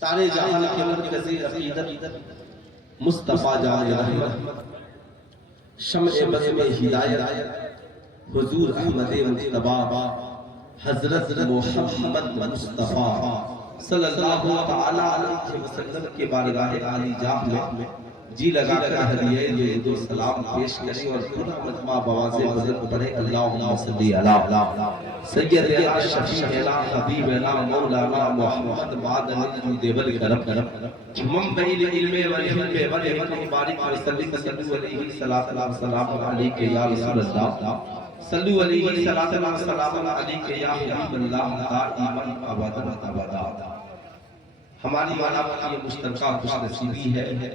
سارے جہان کے مرکزی عقیدت مصطفیٰ جان رحمت شمع بزم ہدایت حضور احمد مجتبی حضرت محمد مصطفیٰ صلی اللہ تعالی علیہ وسلم کے بارگاہ عالی جاہ میں جی لگا کر ہدیہ درود و سلام پیش کریں اور پورا مجمع بواز بزرگ پڑھے اللہم صلی علی سیدنا شفیعنا حبیبنا مولانا محمد بعد نجد والکرم منبع العلم والحلم والحکمت بارک وسلم صلو علیہ السلام علیک یا رسول اللہ صلو علیہ السلام علیک یا حبیب اللہ دائما ابدا ہماری آپ کی مشترکہ خوش نصیبی ہے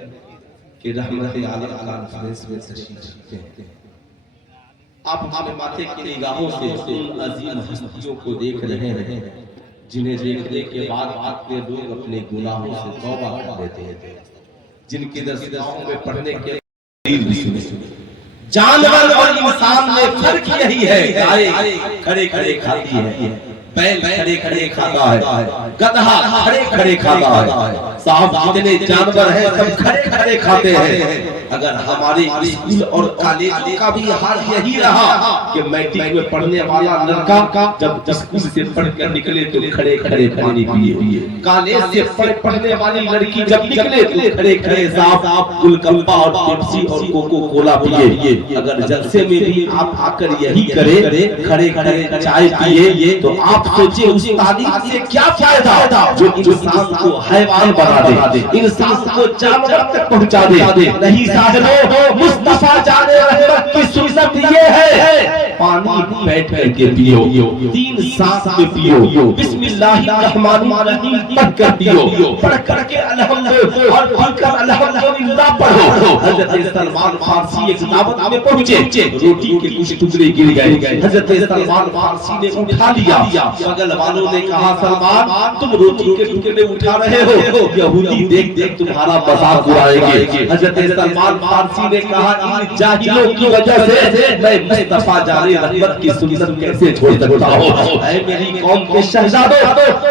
کہ رحمت عالم میں تشریف ہیں آپ ہمیں ماتھے کی نگاہوں سے ان عظیم ہستیوں کو دیکھ رہے ہیں جنہیں دیکھنے کے بعد آتے لوگ اپنے گناہوں سے توبہ کر دیتے ہیں، جن کی درسگاہوں میں پڑھنے کے جانور اور انسان میں فرق یہی ہے، گائے کھڑے کھڑے کھاتی ہے، بیل کھڑے کھڑے کھاتا ہے، گدھا کھڑے کھڑے کھاتا ہے، صاحب جتنے جانور ہیں سب کھڑے کھڑے کھاتے ہیں۔ اگر ہمارے اسکول اور کالجوں کا بھی حال یہی رہا کہ میٹرک میں پڑھنے والا لڑکا جب اسکول سے پڑھ کر نکلے تو کھڑے کھڑے پانی پیے، کالج سے پڑھنے والی لڑکی جب نکلے تو کھڑے کھڑے صاحب گلگپا اور پیپسی اور کوکو کولا پیے۔ اگر جلسے میں بھی آپ آ کر یہی کرے کھڑے کھڑے چائے پیے تو آپ سوچیں اس تعلیم سے کیا فائدہ جو انسان کو حیوان بنا دے، انسان کو جانور تک پہنچا دے۔ نہیں ساجنو، مصطفیٰ جان رحمت کی سنت یہ ہے پانی بیٹھ کر کے پیو، 3 سانس میں پیو، بسم اللہ الرحمن الرحیم پڑھ کر پیو، پڑھ کر کے الحمد اور پڑھ کر الحمدللہ پڑھو۔ حضرت سلمان فارسی ایک دعوت میں پہنچے، روٹی کے کچھ ٹکڑے گر گئے، حضرت سلمان فارسی نے اٹھا لیا، بغل والوں نے کہا سلمان تم روٹی کے ٹکڑے اٹھا رہے ہو، یہودی دیکھ دیکھ تمہارا مذاق اڑائیں گے۔ حضرت سلمان فارسی نے کہا ان جاہلوں کی وجہ سے میں مصطفیٰ جان رحمت کی سنت کیسے چھوڑ سکتا ہوں؟ اے میری قوم کے شہزادوں،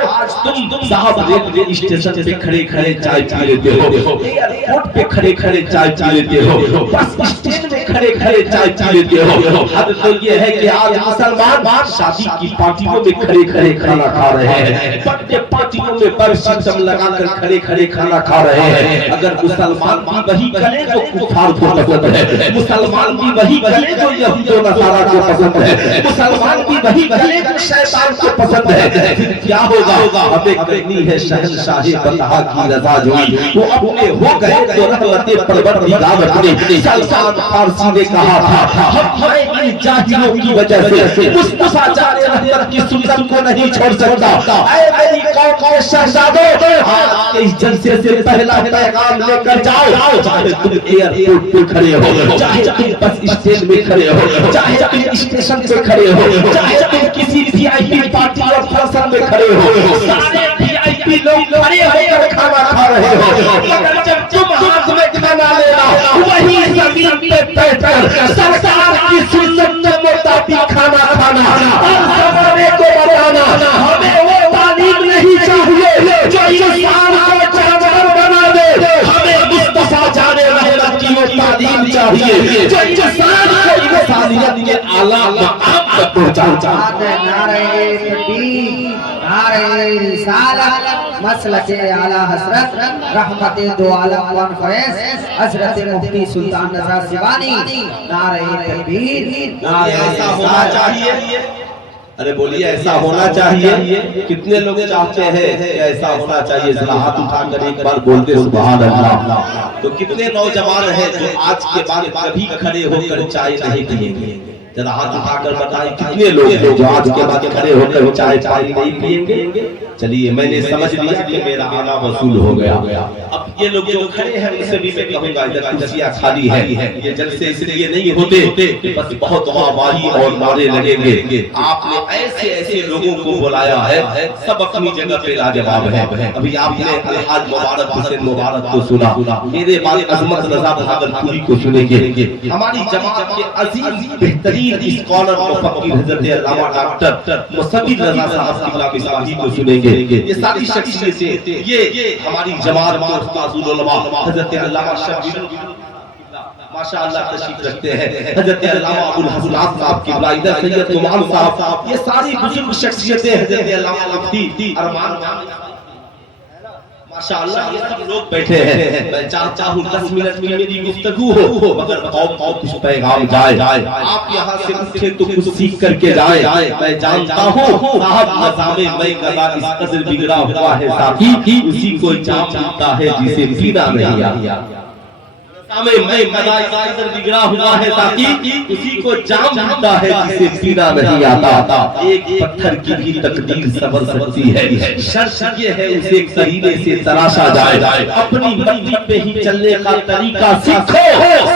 آج تم صاحب ریلوے اسٹیشن پہ کھڑے کھڑے چائے پی لیتے ہو، ایئرپورٹ پہ کھڑے کھڑے چائے پی لیتے ہو، بس اسٹینڈ میں کھڑے کھڑے چائے پی لیتے ہو۔ حد تو یہ ہے کہ آج مسلمان شادی کی پارٹیوں میں کھڑے کھڑے کھانا کھا رہے ہیں، برتھ ڈے پارٹیوں میں برسٹم لگا کر کھڑے کھڑے کھانا کھا رہے ہیں۔ اگر مسلمان بھی وہی کرے تو کفار کو پسند ہے، مسلمان بھی وہی کرے جو یہود و نصارہ کو پسند ہے، مسلمان بھی وہی کرے جو شیطان کو پسند ہے، پھر کیا ہوگا؟ ہمیں کرنی ہے شہنشاہ بطحا کی رضا جوئی، وہ اپنے ہو گئے تو رحمت پروردگار اپنی۔ سلمان فارسی نے کہا تھا ہم ان جاہلوں کی وجہ سے مصطفیٰ جان رحمت کی سنت کو نہیں چھوڑ سکتا۔ اے میری قوم کے شہزادوں، آج کے اس جلسے سے پہلا پیغام لے کر جاؤ، چاہے تم ایئرپورٹ پہ کھڑے ہو، چاہے تم بس اسٹینڈ میں کھڑے ہو، چاہے تم اسٹیشن پہ کھڑے ہو، چاہے تم کسی وی آئی پی پارٹی اور فنکشن میں کھڑے ہو، سارے وی آئی پی لوگ کھڑے ہو کر کھانا کھا رہے ہو، مگر جب تم ہاتھ میں کھانا لینا وہی زمین پہ بیٹھ کر سرکار کی سنت کے مطابق کھانا کھانا اور زمانے کو بتانا، ہمیں وہ تعلیم نہیں چاہیے جو انسان کو جانور بنا دے، ہمیں مصطفیٰ جان رحمت کی وہ تعلیم چاہیے جو انسان کو انسانیت کے اعلیٰ مقام تک پہنچائے۔ نعرہ تکبیر، نعرہ رسالت، مسلک اعلیٰ حضرت رحمت دو عالم کانفرنس حضرت مفتی سلطان رضا سیوانی، نعرہ تکبیر، نعرہ ایسا ہونا چاہیے، ارے بولیے ایسا ہونا چاہیے۔ کتنے لوگ چاہتے ہیں کہ ایسا ہونا چاہیے؟ ذرا ہاتھ اٹھا کر ایک بار بولتے سبحان اللہ۔ تو کتنے نوجوان ہیں جو آج کے بعد کبھی کھڑے ہو کر چائے نہیں پیئیں گے؟ ذرا ہاتھ اٹھا کر بتائیں کتنے لوگ ہیں جو آج کے بعد کھڑے ہو کر چائے پانی نہیں پیئیں گے؟ چلیے میں نے سمجھ لیا کہ میرا آنا وصول ہو گیا۔ اب یہ لوگ جو کھڑے ہیں ان سے بھی میں کہوں گا ادھر کرسیاں خالی ہیں، یہ جلسے اس لیے نہیں ہوتے کہ بس بہت واہی اور نعرے لگیں گے۔ آپ نے ایسے ایسے لوگوں کو بلایا ہے، سب اپنی جگہ پہ لاجواب ہے۔ ابھی آپ نے الحاج مبارک حسین مبارک کو سنا، میرے بعد عظمت رضا بہادر پوری کو سنیں گے۔ ہماری جماعت کے عظیم بہترین ترین اسکالر مفکر حضرت علامہ ڈاکٹر مصبی رضا صاحب کی کلام اسلامی کو سنیں گے. یہ ساری شخصیتیں یہ ہماری جماعت کے استاد العلماء حضرت علامہ شبیر ماشاءاللہ تشریف رکھتے ہیں, حضرت علامہ ابو الحسنات صاحب کی ادھر سید نعمان صاحب, یہ ساری بزرگ شخصیتیں حضرت علامہ مفتی ارمان ماشاءاللہ یہ سب لوگ بیٹھے ہیں. میں چاہتا ہوں 10 منٹ کی میری گفتگو ہو مگر قوم کچھ پیغام جائے. آپ یہاں سے اٹھے تو کچھ سیکھ کر کے جائے. میں جانتا ہوں صاحب نظام میں گدا اس قدر بگڑا ہوا ہے ساقی, اسی کو جام ملتا ہے جسے پینا نہیں آیا. میں گدا اس قدر بگڑا ہوا ہے ساقی, اسی کو جام ملتا ہے جسے پینا نہیں آتا. ایک پتھر کی بھی تقدیر سنور سکتی ہے, شرط یہ ہے اسے قرینے سے تراشا جائے. اپنی مرضی پہ ہی چلنے کا طریقہ سیکھو,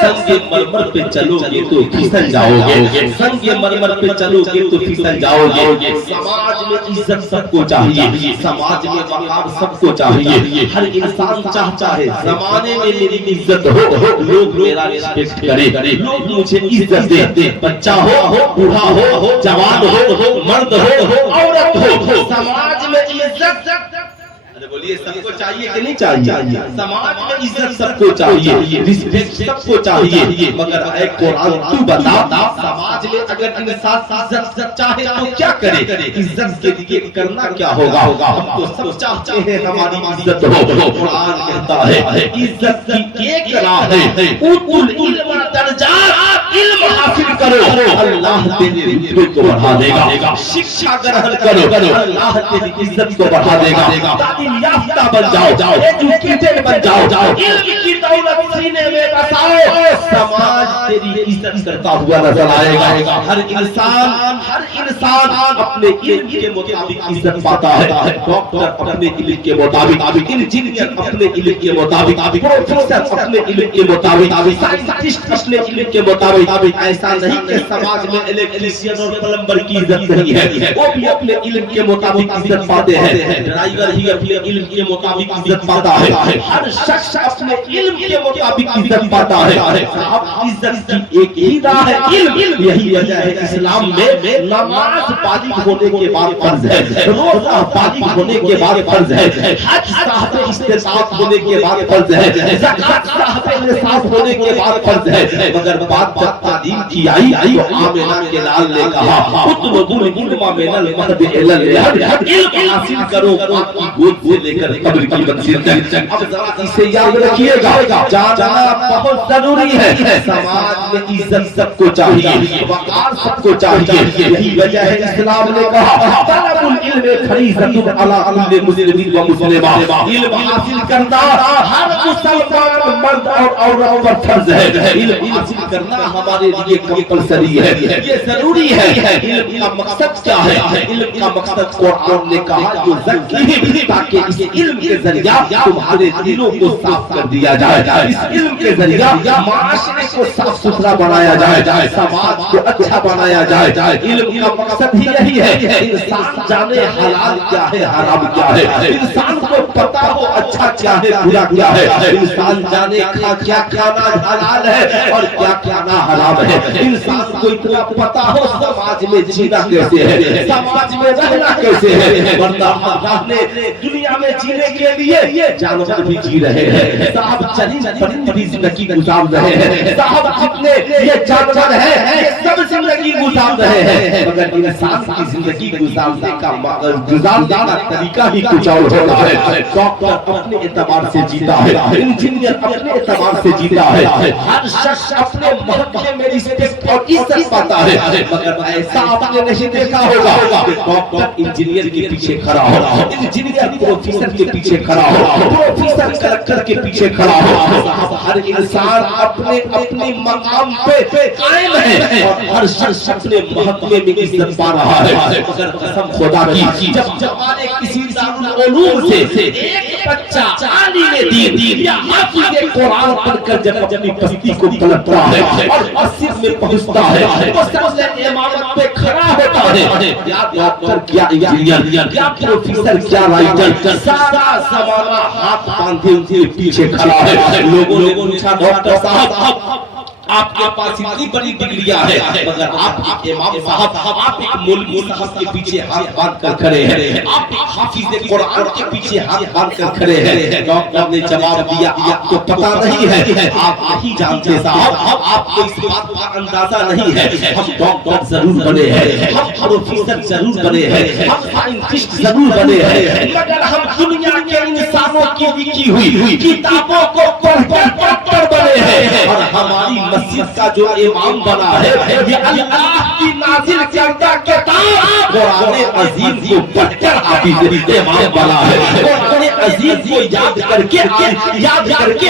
سنگ مرمر پہ چلو گے تو پھسل جاؤ گے. سنگ مرمر پہ چلو گے تو پھسل جاؤ گے. سماج میں عزت سب کو چاہیے, سماج میں وقار سب کو چاہیے. ہر انسان چاہتا ہے زمانے میں میری عزت ہو, لوگ میرا رسپیکٹ کرے, لوگ مجھے عزت دے. بچہ ہو, بوڑھا ہو, جوان ہو, مرد ہو, عورت ہو, سماج میں عزت بولیے سب کو چاہیے کہ نہیں چاہیے؟ سماج میں عزت سب کو چاہیے, رسپیکٹ سب کو چاہیے. مگر اے قرآن تو بتا, سماج میں اگر انسان عزت چاہے تو کیا کرے؟ عزت کے لیے کرنا کیا ہوگا؟ ہم تو سب چاہتے ہیں ہماری عزت ہو. قرآن کہتا ہے عزت کی ایک راہ ہے, اُوتُل علم درجات, علم حاصل کرو اللہ تیرے رتبے کو بڑھا دے گا. شکشا گرہن کرو اللہ تیری عزت کو بڑھا دے گا. یافتہ بن جاؤ, ایجوکیٹڈ بن جاؤ, علم کی دولت سینے میں بساؤ, سماج تیری عزت کرتا ہوا نظر آئے گا. ہر انسان اپنے علم کے مطابق عزت پاتا ہے. ڈاکٹر اپنے علم کے مطابق, انجینئر اپنے علم کے مطابق, پروفیسر اپنے علم کے مطابق, سائنٹسٹ اپنے علم کے مطابق. ایسا نہیں کہ سماج میں الیکٹریشین اور پلمبر کی عزت نہیں ہے, وہ بھی اپنے علم کے مطابق عزت پاتے ہیں. ڈرائیور ہی اپنے علم کے مطابق عزت پاتا ہے. ہر شخص اپنے علم کے مطابق عزت پاتا ہے. عزت کی ایک ہی راہ ہے علم. یہی وجہ ہے اسلام میں نماز بالغ ہونے کے بعد فرض ہے, روزہ بالغ ہونے کے بعد فرض ہے, حج صاحب استطاعت ہونے کے بعد فرض ہے, زکات صاحب نصاب ہونے کے بعد فرض ہے. مگر بات جب تعلیم کی آئی تو آمنہ کے لال نے کہا اطلبوا العلم من المهد الى اللحد, علم حاصل کرو گود سے لے کر قبر کی منزل تک. اب ذرا اسے یاد رکھیے گا, جاننا بہت ضروری ہے. سماج میں عزت سب کو چاہیے, وقار سب کو چاہیے. یہی وجہ ہے اسلام نے کہا طلب العلم فریضۃ علی کل مسلم و مسلمہ, علم حاصل کرنا ہر مسلمان مرد اور عورت پر فرض ہے. علم حاصل کرنا ہمارے لیے کمپلسری ہے, یہ ضروری ہے. علم کا مقصد کیا ہے؟ علم کا مقصد قرآن نے کہا یزکیہم, تاکہ اس علم کے ذریعہ تمہارے دلوں کو صاف کر دیا جائے. اس علم کے ذریعہ معاشرے کو صاف ستھرا بنایا جائے, سماج کو اچھا بنایا جائے. علم کا مقصد ہی یہی ہے انسان جانے حلال کیا ہے, حرام کیا ہے. انسان کو پتا ہو اچھا کیا ہے, برا کیا ہے. انسان جانے کیا کھانا حلال ہے اور کیا کھانا حرام ہے. انسان کو اتنا پتا ہو سماج میں جینا کیسے ہے, سماج میں رہنا کیسے ہے. ورنہ اللہ نے دنیا میں جینے کے لیے جانور بھی جی رہے ہیں, صاحب چرند پرند بھی زندگی گزار رہے ہیں, صاحب جتنے یہ جانور ہیں یہ سب زندگی گزار رہے ہیں. مگر انسان کی زندگی گزارنے کا طریقہ ہی کچھ اور ہوتا ہے. ڈاکٹر اپنے اعتبار سے جیتا ہے, انجینئر اپنے اعتبار سے جیتا ہے, ہر شخص اپنے محکمے میں رسپیکٹ اور عزت پاتا ہے. مگر ایسا آپ نے نہیں دیکھا ہوگا کہ ڈاکٹر انجینئر کے پیچھے کھڑا ہو, انجینئر پروفیسر کے پیچھے کھڑا ہو, پروفیسر کلکٹر کے پیچھے کھڑا ہو. ہر انسان اپنے اپنے مقام پہ قائم ہے اور ہر شخص اپنے محکمے میں عزت پا رہا ہے. مگر قسم خدا کی جب ہمارے کسی دارالعلوم سے ایک بچہ عالم دین یا حافظ قرآن پڑھ کر جب اپنی پستی کو پلٹتا ہے اور مسجد میں پہنچتا ہے تو سجدہ امامت پہ کھڑا ہوتا ہے, کیا ڈاکٹر, کیا انجینئر, کیا پروفیسر, کیا رائٹر, سارا زمانہ ہاتھ باندھے ان کے پیچھے کھڑا ہے. لوگوں نے پوچھا ڈاکٹر صاحب آپ کے پاس اتنی بڑی ڈگریاں ہیں مگر آپ ایک امام صاحب آپ ایک مولوی صاحب کے پیچھے ہاتھ باندھ کر کھڑے ہیں آپ ایک حافظ قرآن کے پیچھے ہاتھ باندھ کر کھڑے ہیں ڈاکٹر نے جواب دیا آپ کو پتہ نہیں ہے آپ نہیں جانتے صاحب آپ کو اس بات کا اندازہ نہیں ہے ہم ڈاکٹر ضرور بنے ہیں ہم پروفیسر ضرور بنے ہیں ہم سائنٹسٹ ضرور بنے ہیں مگر ہم دنیا کے انسانوں کی لکھی ہوئی کتابوں کو پڑھ کر ڈاکٹر بنے ہیں اور ہماری مسجد کا جو امام بنا ہے یہ اللہ کی نازل کردہ کتاب قرآن عظیم کو پڑھ کر حافظ امام بنا ہے قرآن عظیم کو یاد کر کے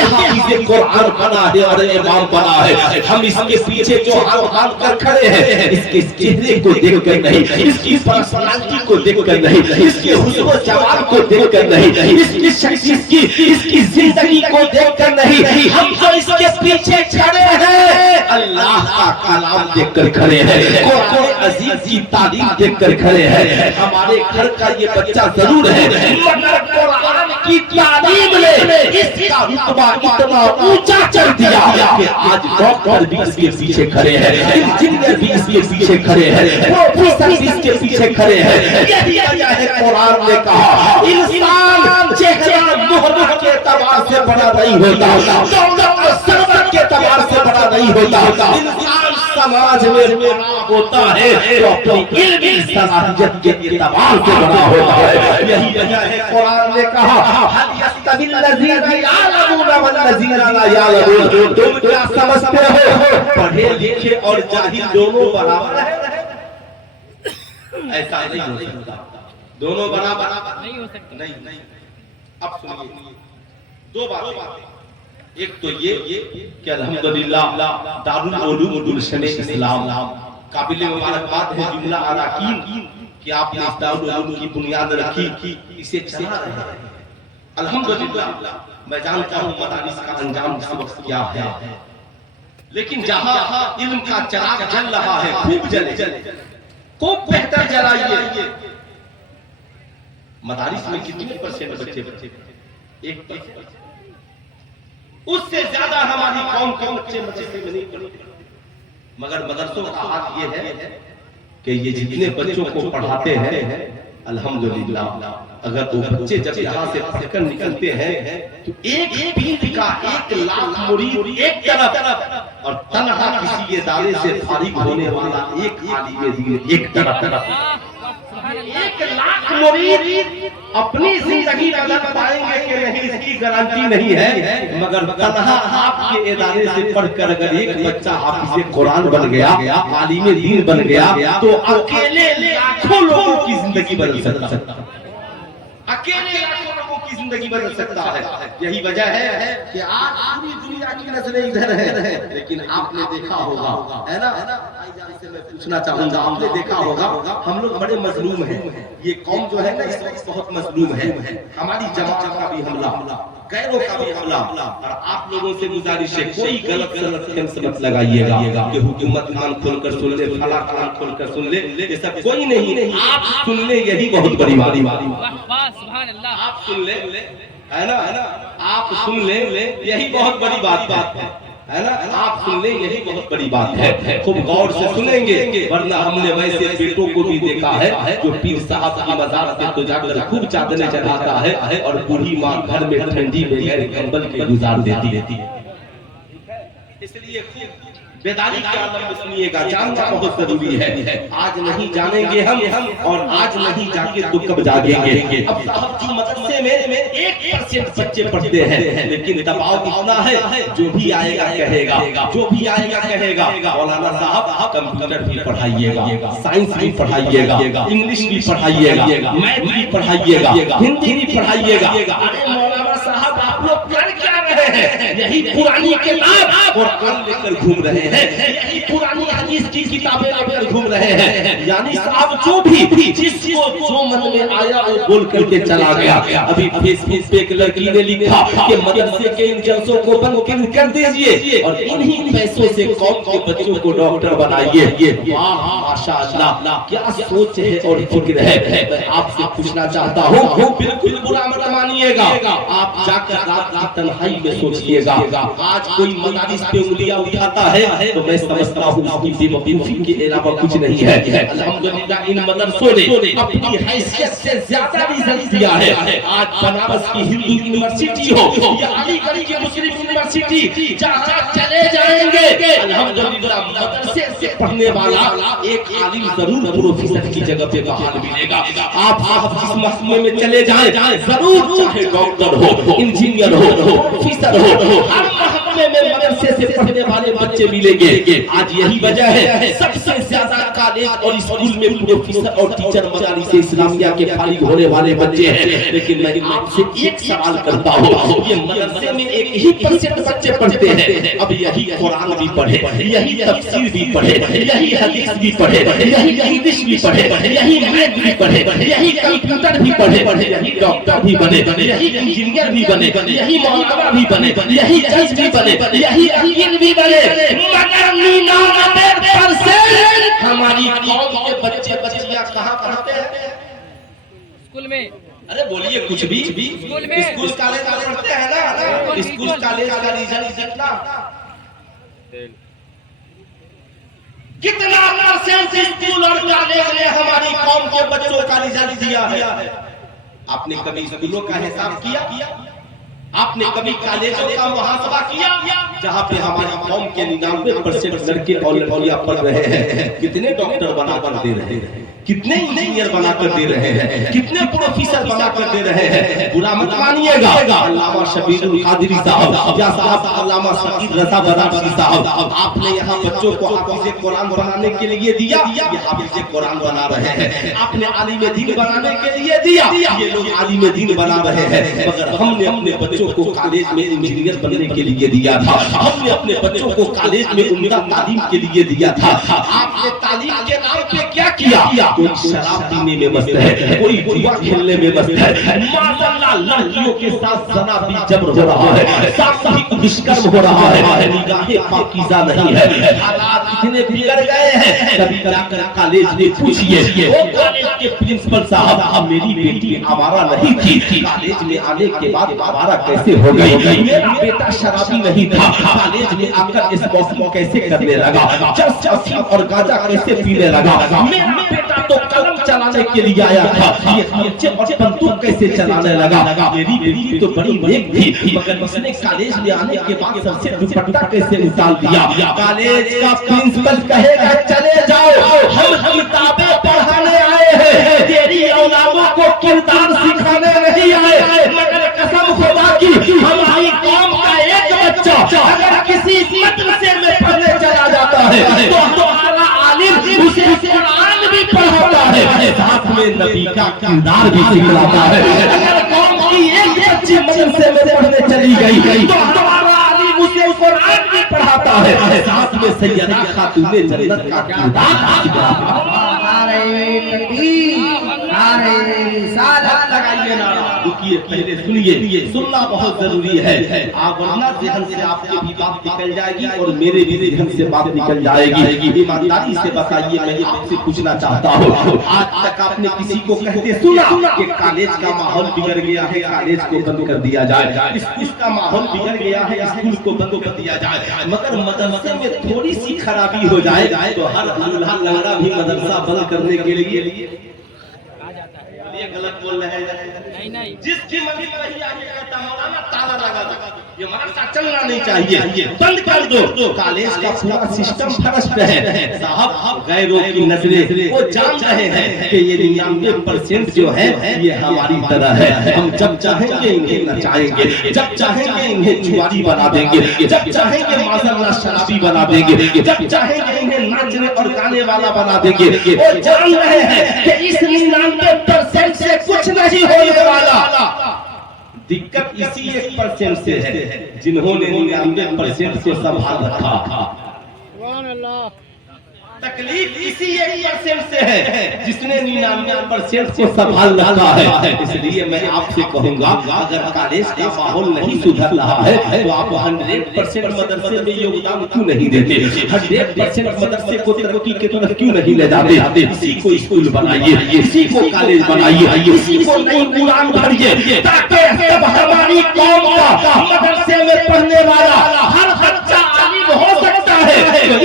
حافظ قرآن بنا ہے اور امام بنا ہے ہم اس کے پیچھے جو ہاتھ باندھ کر کھڑے ہیں اس کے چہرے کو دیکھ کر نہیں اس کی پرسنالٹی کو دیکھ کر نہیں اس کے حسن و جمال کو دیکھ کر نہیں اس کی زندگی کو دیکھ کر نہیں ہم جو اس کے پیچھے کھڑے ہیں اللہ کا کلام دیکھ کر کھڑے ہیں قرآن عظیم کی تعلیم دیکھ کر کھڑے ہیں ہمارے گھر کا یہ بچہ ضرور ہے مگر قرآن کی تعلیم نے اس کا رتبہ اتنا اونچا کر دیا کہ آج ڈاکٹر بھی اس کے پیچھے کھڑے ہیں انجینئر بھی اس کے پیچھے کھڑے ہیں پروفیسر بھی اس کے پیچھے کھڑے ہیں یہی وجہ ہے قرآن نے کہا انسان چہرہ مہر کے اعتبار سے بڑا نہیں ہوتا دولت و ثروت کے اعتبار سے بڑا نہیں ہوتا انسان سماج میں بڑا ہوتا ہے تو اپنی علمی صلاحیت کے اعتبار سے بڑا ہوتا ہے یہی وجہ ہے قرآن نے کہا هل يستوي الذين يعلمون والذين لا يعلمون تم کیا سمجھتے ہو پڑھے لکھے اور جاہل دونوں برابر ہیں ایسا نہیں ہو سکتا دونوں برابر نہیں ہو سکتے نہیں اب سنیے دو باتیں ایک تو یہ کہ الحمدللہ دارالعلوم گلشن اسلام قابل مبارکباد ہے جملہ اراکین کہ آپ نے اس دارالعلوم کی بنیاد رکھی اسے چلا رہے ہیں الحمدللہ میں جانتا ہوں مدارس کا انجام اس وقت کیا ہے لیکن جہاں علم کا چراغ جل رہا ہے خوب جلے خوب بہتر جلائیے مدارس میں کتنے پرسنٹ بچے 1% اس سے زیادہ ہماری قوم کے بچے مدرسے میں نہیں پڑھتے مگر مدرسوں کا حال یہ ہے کہ یہ جتنے بچوں کو پڑھاتے ہیں الحمدللہ اگر وہ بچے جب یہاں سے پڑھ کر نکلتے ہیں تو ایک پیند کا 1,00,000 مرید ایک طرف اور تنہا کسی ادارے سے فارغ ہونے والا ایک عالم دین ایک طرف 1,00,000 مرید اپنی زندگی بدل پائیں گے کہ نہیں اس کی گارنٹی نہیں ہے مگر تنہا آپ کے ادارے سے پڑھ کر اگر ایک بچہ حافظ قرآن بن گیا عالم دین بن گیا تو اکیلے لاکھوں لوگوں کی زندگی بدل سکتا اکیلے لاکھوں لوگوں کی زندگی بدل سکتا ہے یہی وجہ ہے کہ آج پوری دنیا کی نظریں ادھر ہیں لیکن آپ نے دیکھا ہوگا ہے نا میں پوچھنا چاہوں گا آپ نے دیکھا ہوگا ہم لوگ بڑے مظلوم ہیں یہ قوم جو ہے نا اس وقت بہت مظلوم ہے ہماری جماعت کا بھی حملہ غیروں کا بھی حملہ اور آپ لوگوں سے گزارش ہے کوئی غلط سمجھ مت لگائیے گا کہ حکومت کان کھول کر سن لے فلاں کان کھول کر سن لے یہ سب کوئی نہیں آپ سن لے یہی بہت بڑی بات سبحان اللہ آپ سن لے ہے نا آپ سن لے یہی بہت بڑی بات ہے نا آپ سن لیں یہی بہت بڑی بات ہے خوب غور سے سنیں گے ورنہ ہم نے ویسے بیٹوں کو بھی دیکھا ہے جو پیر صاحب کی مزار پہ تو جا کر خوب چادریں چڑھاتا ہے اور بوڑھی ماں گھر میں ٹھنڈی میں غیر کمبل کے گزار دیتی ہے اس لیے بیداری کا عالم میں سنیے گا جاننا بہت ضروری ہے آج نہیں جانیں گے ہم اور آج نہیں جاگے تو کب جاگیں گے اب صاحب جو مدرسے میں 1% بچے پڑھتے ہیں لیکن دباؤ اتنا ہے جو بھی آئے گا کہے گا مولانا صاحب کمپیوٹر بھی پڑھائیے گا سائنس بھی پڑھائیے گا انگلش بھی پڑھائیے گا میتھ بھی پڑھائیے گا ہندی بھی پڑھائیے گا ارے مولانا صاحب آپ لوگ کر کیا رہے ہیں یہی پرانی کتاب قرآن لے کر گھوم رہے ہیں یہی پرانی حدیث کی کتابیں لے کر گھوم رہے ہیں یعنی صاحب جو بھی جس کو جو من میں آیا وہ بول کر کے چلا گیا ابھی فیس بک پہ ایک لڑکی نے لکھا کہ مدرسے کے ان جلسوں کو بند کر دیجئے اور انہی پیسوں سے قوم کے بچوں کو ڈاکٹر بنائیے واہ ماشاءاللہ کیا سوچ ہے اور فکر ہے میں آپ سے پوچھنا چاہتا ہوں بالکل برا مت مانیے گا آپ جا کر رات کی تنہائی میں سوچئے گا آج کوئی مدارس پہ انگلیاں اٹھاتا ہے تو میں سمجھتا ہوں اس کی بے وقوفی کے علاوہ کچھ نہیں ہے. الحمدللہ ان مدرسوں نے اپنی حیثیت سے زیادہ رزلٹ دیا ہے. آج بنارس کی ہندو یونیورسٹی ہو یا علی گڑھ کی مسلم یونیورسٹی جہاں چلے جائیں گے الحمدللہ مدرسے سے پڑھنے والا ایک عالم ضرور پروفیسر کی جگہ پہ بحال ملے گا. آپ جس محکمے میں چلے جائیں ضرور چاہے ڈاکٹر ہو انجینئر ہو پروفیسر ہو ہر محکمے میں مدرسے سے پڑھنے والے بچے ملیں گے. آج یہی وجہ ہے سب سے زیادہ کالج اور اسکول میں پروفیسر اور ٹیچر مدارس اسلامیہ کے فارغ ہونے والے بچے ہیں. لیکن میں آپ سے ایک سوال کرتا ہوں یہ مدرسے میں ایک ہی % بچے پڑھتے ہیں. اب یہی قرآن بھی پڑھے یہی تفسیر بھی پڑھے یہی حدیث بھی پڑھے یہی انگلش بھی پڑھے یہی میتھ بھی پڑھے یہی کمپیوٹر بھی پڑھے یہی ڈاکٹر بھی بنے یہی انجینئر بھی بنے یہی محترم بھی بنے یہی جج بھی بنے یہی وکیل بھی بنے مگر 99% ہماری قوم کے بچے بچیاں کہاں پڑھتے ہیں؟ اسکول میں. ارے بولیے کچھ بھی اسکول کالج پڑھتے ہیں نا. اسکول کالج کا رزلٹ کتنا پرسنٹ اسکول اور کالج نے ہماری قوم کے بچوں کا رزلٹ دیا ہے؟ آپ نے کبھی اسکولوں کا حساب کیا؟ آپ نے کبھی کالجوں کا محاسبہ کیا جہاں پہ ہماری قوم کے 99% لڑکے اور لڑکیاں پڑھ رہے ہیں؟ کتنے ڈاکٹر بنا کر دے رہے ہیں کتنے انجینئر بنا کر دے رہے ہیں کتنے پروفیسر بنا کر دے رہے ہیں. برا مت مانیے گا علامہ شبیر القادری صاحب یا صاحب علامہ سعید رضا بنارسی صاحب آپ نے یہاں بچوں کو حافظ قرآن بنانے کے لیے دیا یہ حافظ قرآن بنا رہے ہیں. آپ نے عالم دین بنانے کے لیے دیا یہ لوگ عالم دین بنا رہے ہیں. مگر ہم نے اپنے بچوں کو کالج میں انجینئر بننے کے لیے دیا تھا. ہم نے اپنے بچوں کو کالج میں عمدہ تعلیم کے لیے دیا تھا. آپ نے تعلیم کے نام پہ کیا کیا؟ کوئی شراب پینے میں مست ہے کوئی جوا کھیلنے میں مست ہے. معاذاللہ لڑکیوں کے ساتھ زنا بھی جبر ہو رہا ہے ساموہک دشکرم ہو رہا ہے. نگاہیں پاکیزہ نہیں ہے. حالات اتنے بگڑ گئے ہیں. کبھی جا کر کالج میں پوچھئے وہ کالج کے پرنسپل صاحب میری بیٹی آوارہ نہیں تھی کالج میں آنے کے بعد آوارہ کیسے ہو گئی؟ میرا بیٹا شرابی نہیں تھا کالج میں آ کر اس موسم کیسے کرنے لگا چرس اور گاجا کیسے پینے لگا؟ میرا بیٹا تو قلم چلانے کے لیے آیا تھا یہ خرچے اور بندوق کیسے چلانے لگا؟ میری بیٹی تو بڑی نیک تھی مگر اس نے کالج میں آنے کے بعد سب سے دوپٹہ کیسے نکال دیا؟ کالج کا پرنسپل کہے گا چلے جاؤ ہم کتابیں پڑھانے آئے ہیں تیری اولادوں کو کردار سکھانے نہیں آئے. مگر قسم خدا کی ہماری قوم کا ایک بچہ اگر کسی مدرسے میں پڑھنے چلا جاتا ہے تو ہمارا عالم اسے قرآن بھی پڑھاتا ہے ساتھ میں نبی کا کردار بھی سکھلاتا ہے. اگر قوم کی ایک بچی مدرسے میں پڑھنے چلی گئی تو ہمارا عالم اسے قرآن بھی پڑھاتا ہے ساتھ میں سیدہ خاتون جنت کا کردار بھی سکھلاتا ہے. نعرہ تکبیر نعرہ رسالت لگائیے نعرہ. رکیے پہلے سنیے سننا بہت ضروری ہے ورنہ ذہن سے آپ کی بھی بات نکل جائے گی اور میرے بھی ذہن سے بات نکل جائے گی. ایمانداری سے بتائیے میں آپ سے پوچھنا چاہتا ہوں آج تک آپ نے کسی کو کہتے سنا کہ کالج کا ماحول بگڑ گیا ہے کالج کو بند کر دیا جائے اسکول کا ماحول بگڑ گیا ہے اسکول کو بند کر دیا جائے؟ مگر مدرسے میں تھوڑی سی خرابی ہو جائے تو ہر اللہ لنگڑا بھی مدرسہ بند کرنے کے لیے یہ غلط بول رہے ہیں. نہیں جس کی منزل نہیں آگے کہتا مولانا تالا لگا دو یہ مدرسہ چلنا نہیں چاہیے بند کر دو. کالج کا پورا سسٹم فرسٹ ہے صاحب. غیروں کی نظریں وہ جان رہے ہیں کہ یہ 99% جو ہے یہ ہماری طرح ہے. ہم جب چاہیں گے انہیں نچائیں گے جب چاہیں گے انہیں چواری بنا دیں گے جب چاہیں گے معذاللہ شرابی بنا دیں گے جب چاہیں گے انہیں ناچنے اور گانے والا بنا دیں گے. وہ جان رہے ہیں کہ اس 99% سے کچھ نہیں ہونے والا. دقت اسی 1% سے ہے جنہوں نے 99% سے سنبھال رکھا. تکلیف اسی 1% سے ہے جس نے 99% کو سنبھال رکھا ہے. اس لیے میں آپ سے کہوں گا اگر کالج کا ماحول نہیں سدھر رہا ہے تو آپ 100% مدرسے میں یوگدان کیوں نہیں دیتے؟ 100% مدرسے کو ترقی کی طرف کیوں نہیں لے جاتے؟ اسی کو اسکول بنائیے, اسی کو کالج بنائیے, اسی کو نئی قرآن بھریے تاکہ سب ہماری قوم کا مدرسے میں پڑھنے والا ہر بچہ عالم ہو سکتا ہے.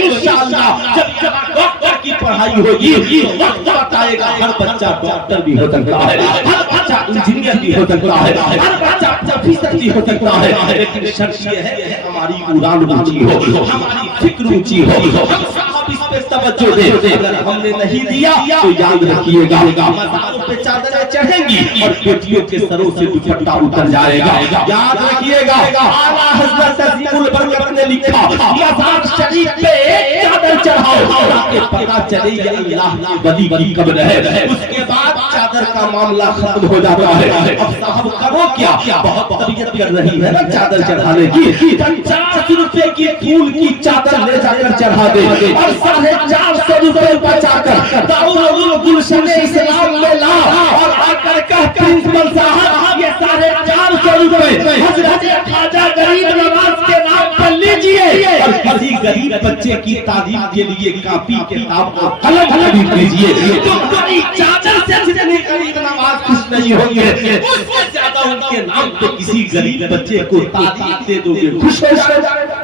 انشاءاللہ جب ڈاکٹر کی پڑھائی ہوگی وقت آئے گا ہر بچہ ڈاکٹر بھی ہو سکتا ہے, ہر بچہ انجینئر بھی ہو سکتا ہے, ہر بچہ پروفیسر بھی ہو سکتا ہے. لیکن شرط یہ ہے کہ ہماری قرآن اونچی ہو, ہماری فکر اونچی ہو, ہم صاحب اس پہ توجہ دیں. اگر ہم نے نہیں دیا تو یاد رکھیے گا مزاروں پہ چادریں چڑھیں گی اور بیٹیوں کے سروں سے دوپٹہ اتر جائے گا. یاد رکھیے گا اعلیٰ حضرت عظیم البرکت نے لکھا مزار شریف پہ ایک چادر چڑھاؤ تاکہ پتہ چلے یہ اللہ کی ولی کی قبر ہے. اس کے بعد چادر کا معاملہ ختم ہو جاتا ہے. اب صاحب کرو کیا؟ بہت طبیعت کر رہی ہے نا چادر چڑھانے کی, 50 روپے کی پھول کی چادر لے جا کر چڑھا دے اور 450 روپے بچا کر دارالگلشن اسلام میں لا اور آ کر کہہ پرنسپل صاحب یہ 450 روپے حضرت خواجہ غریب نواز کے نام پر لیجئے اور کسی غریب بچے کی تعلیم کے لیے کاپی کتاب اور قلم خرید لیجئے. تمہاری چادر سے جتنی غریب نواز خوش نہیں ہوں گے اس سے زیادہ ان کے نام پہ کسی غریب بچے کو تعلیم دے دو گے خوش ہو جائے گا.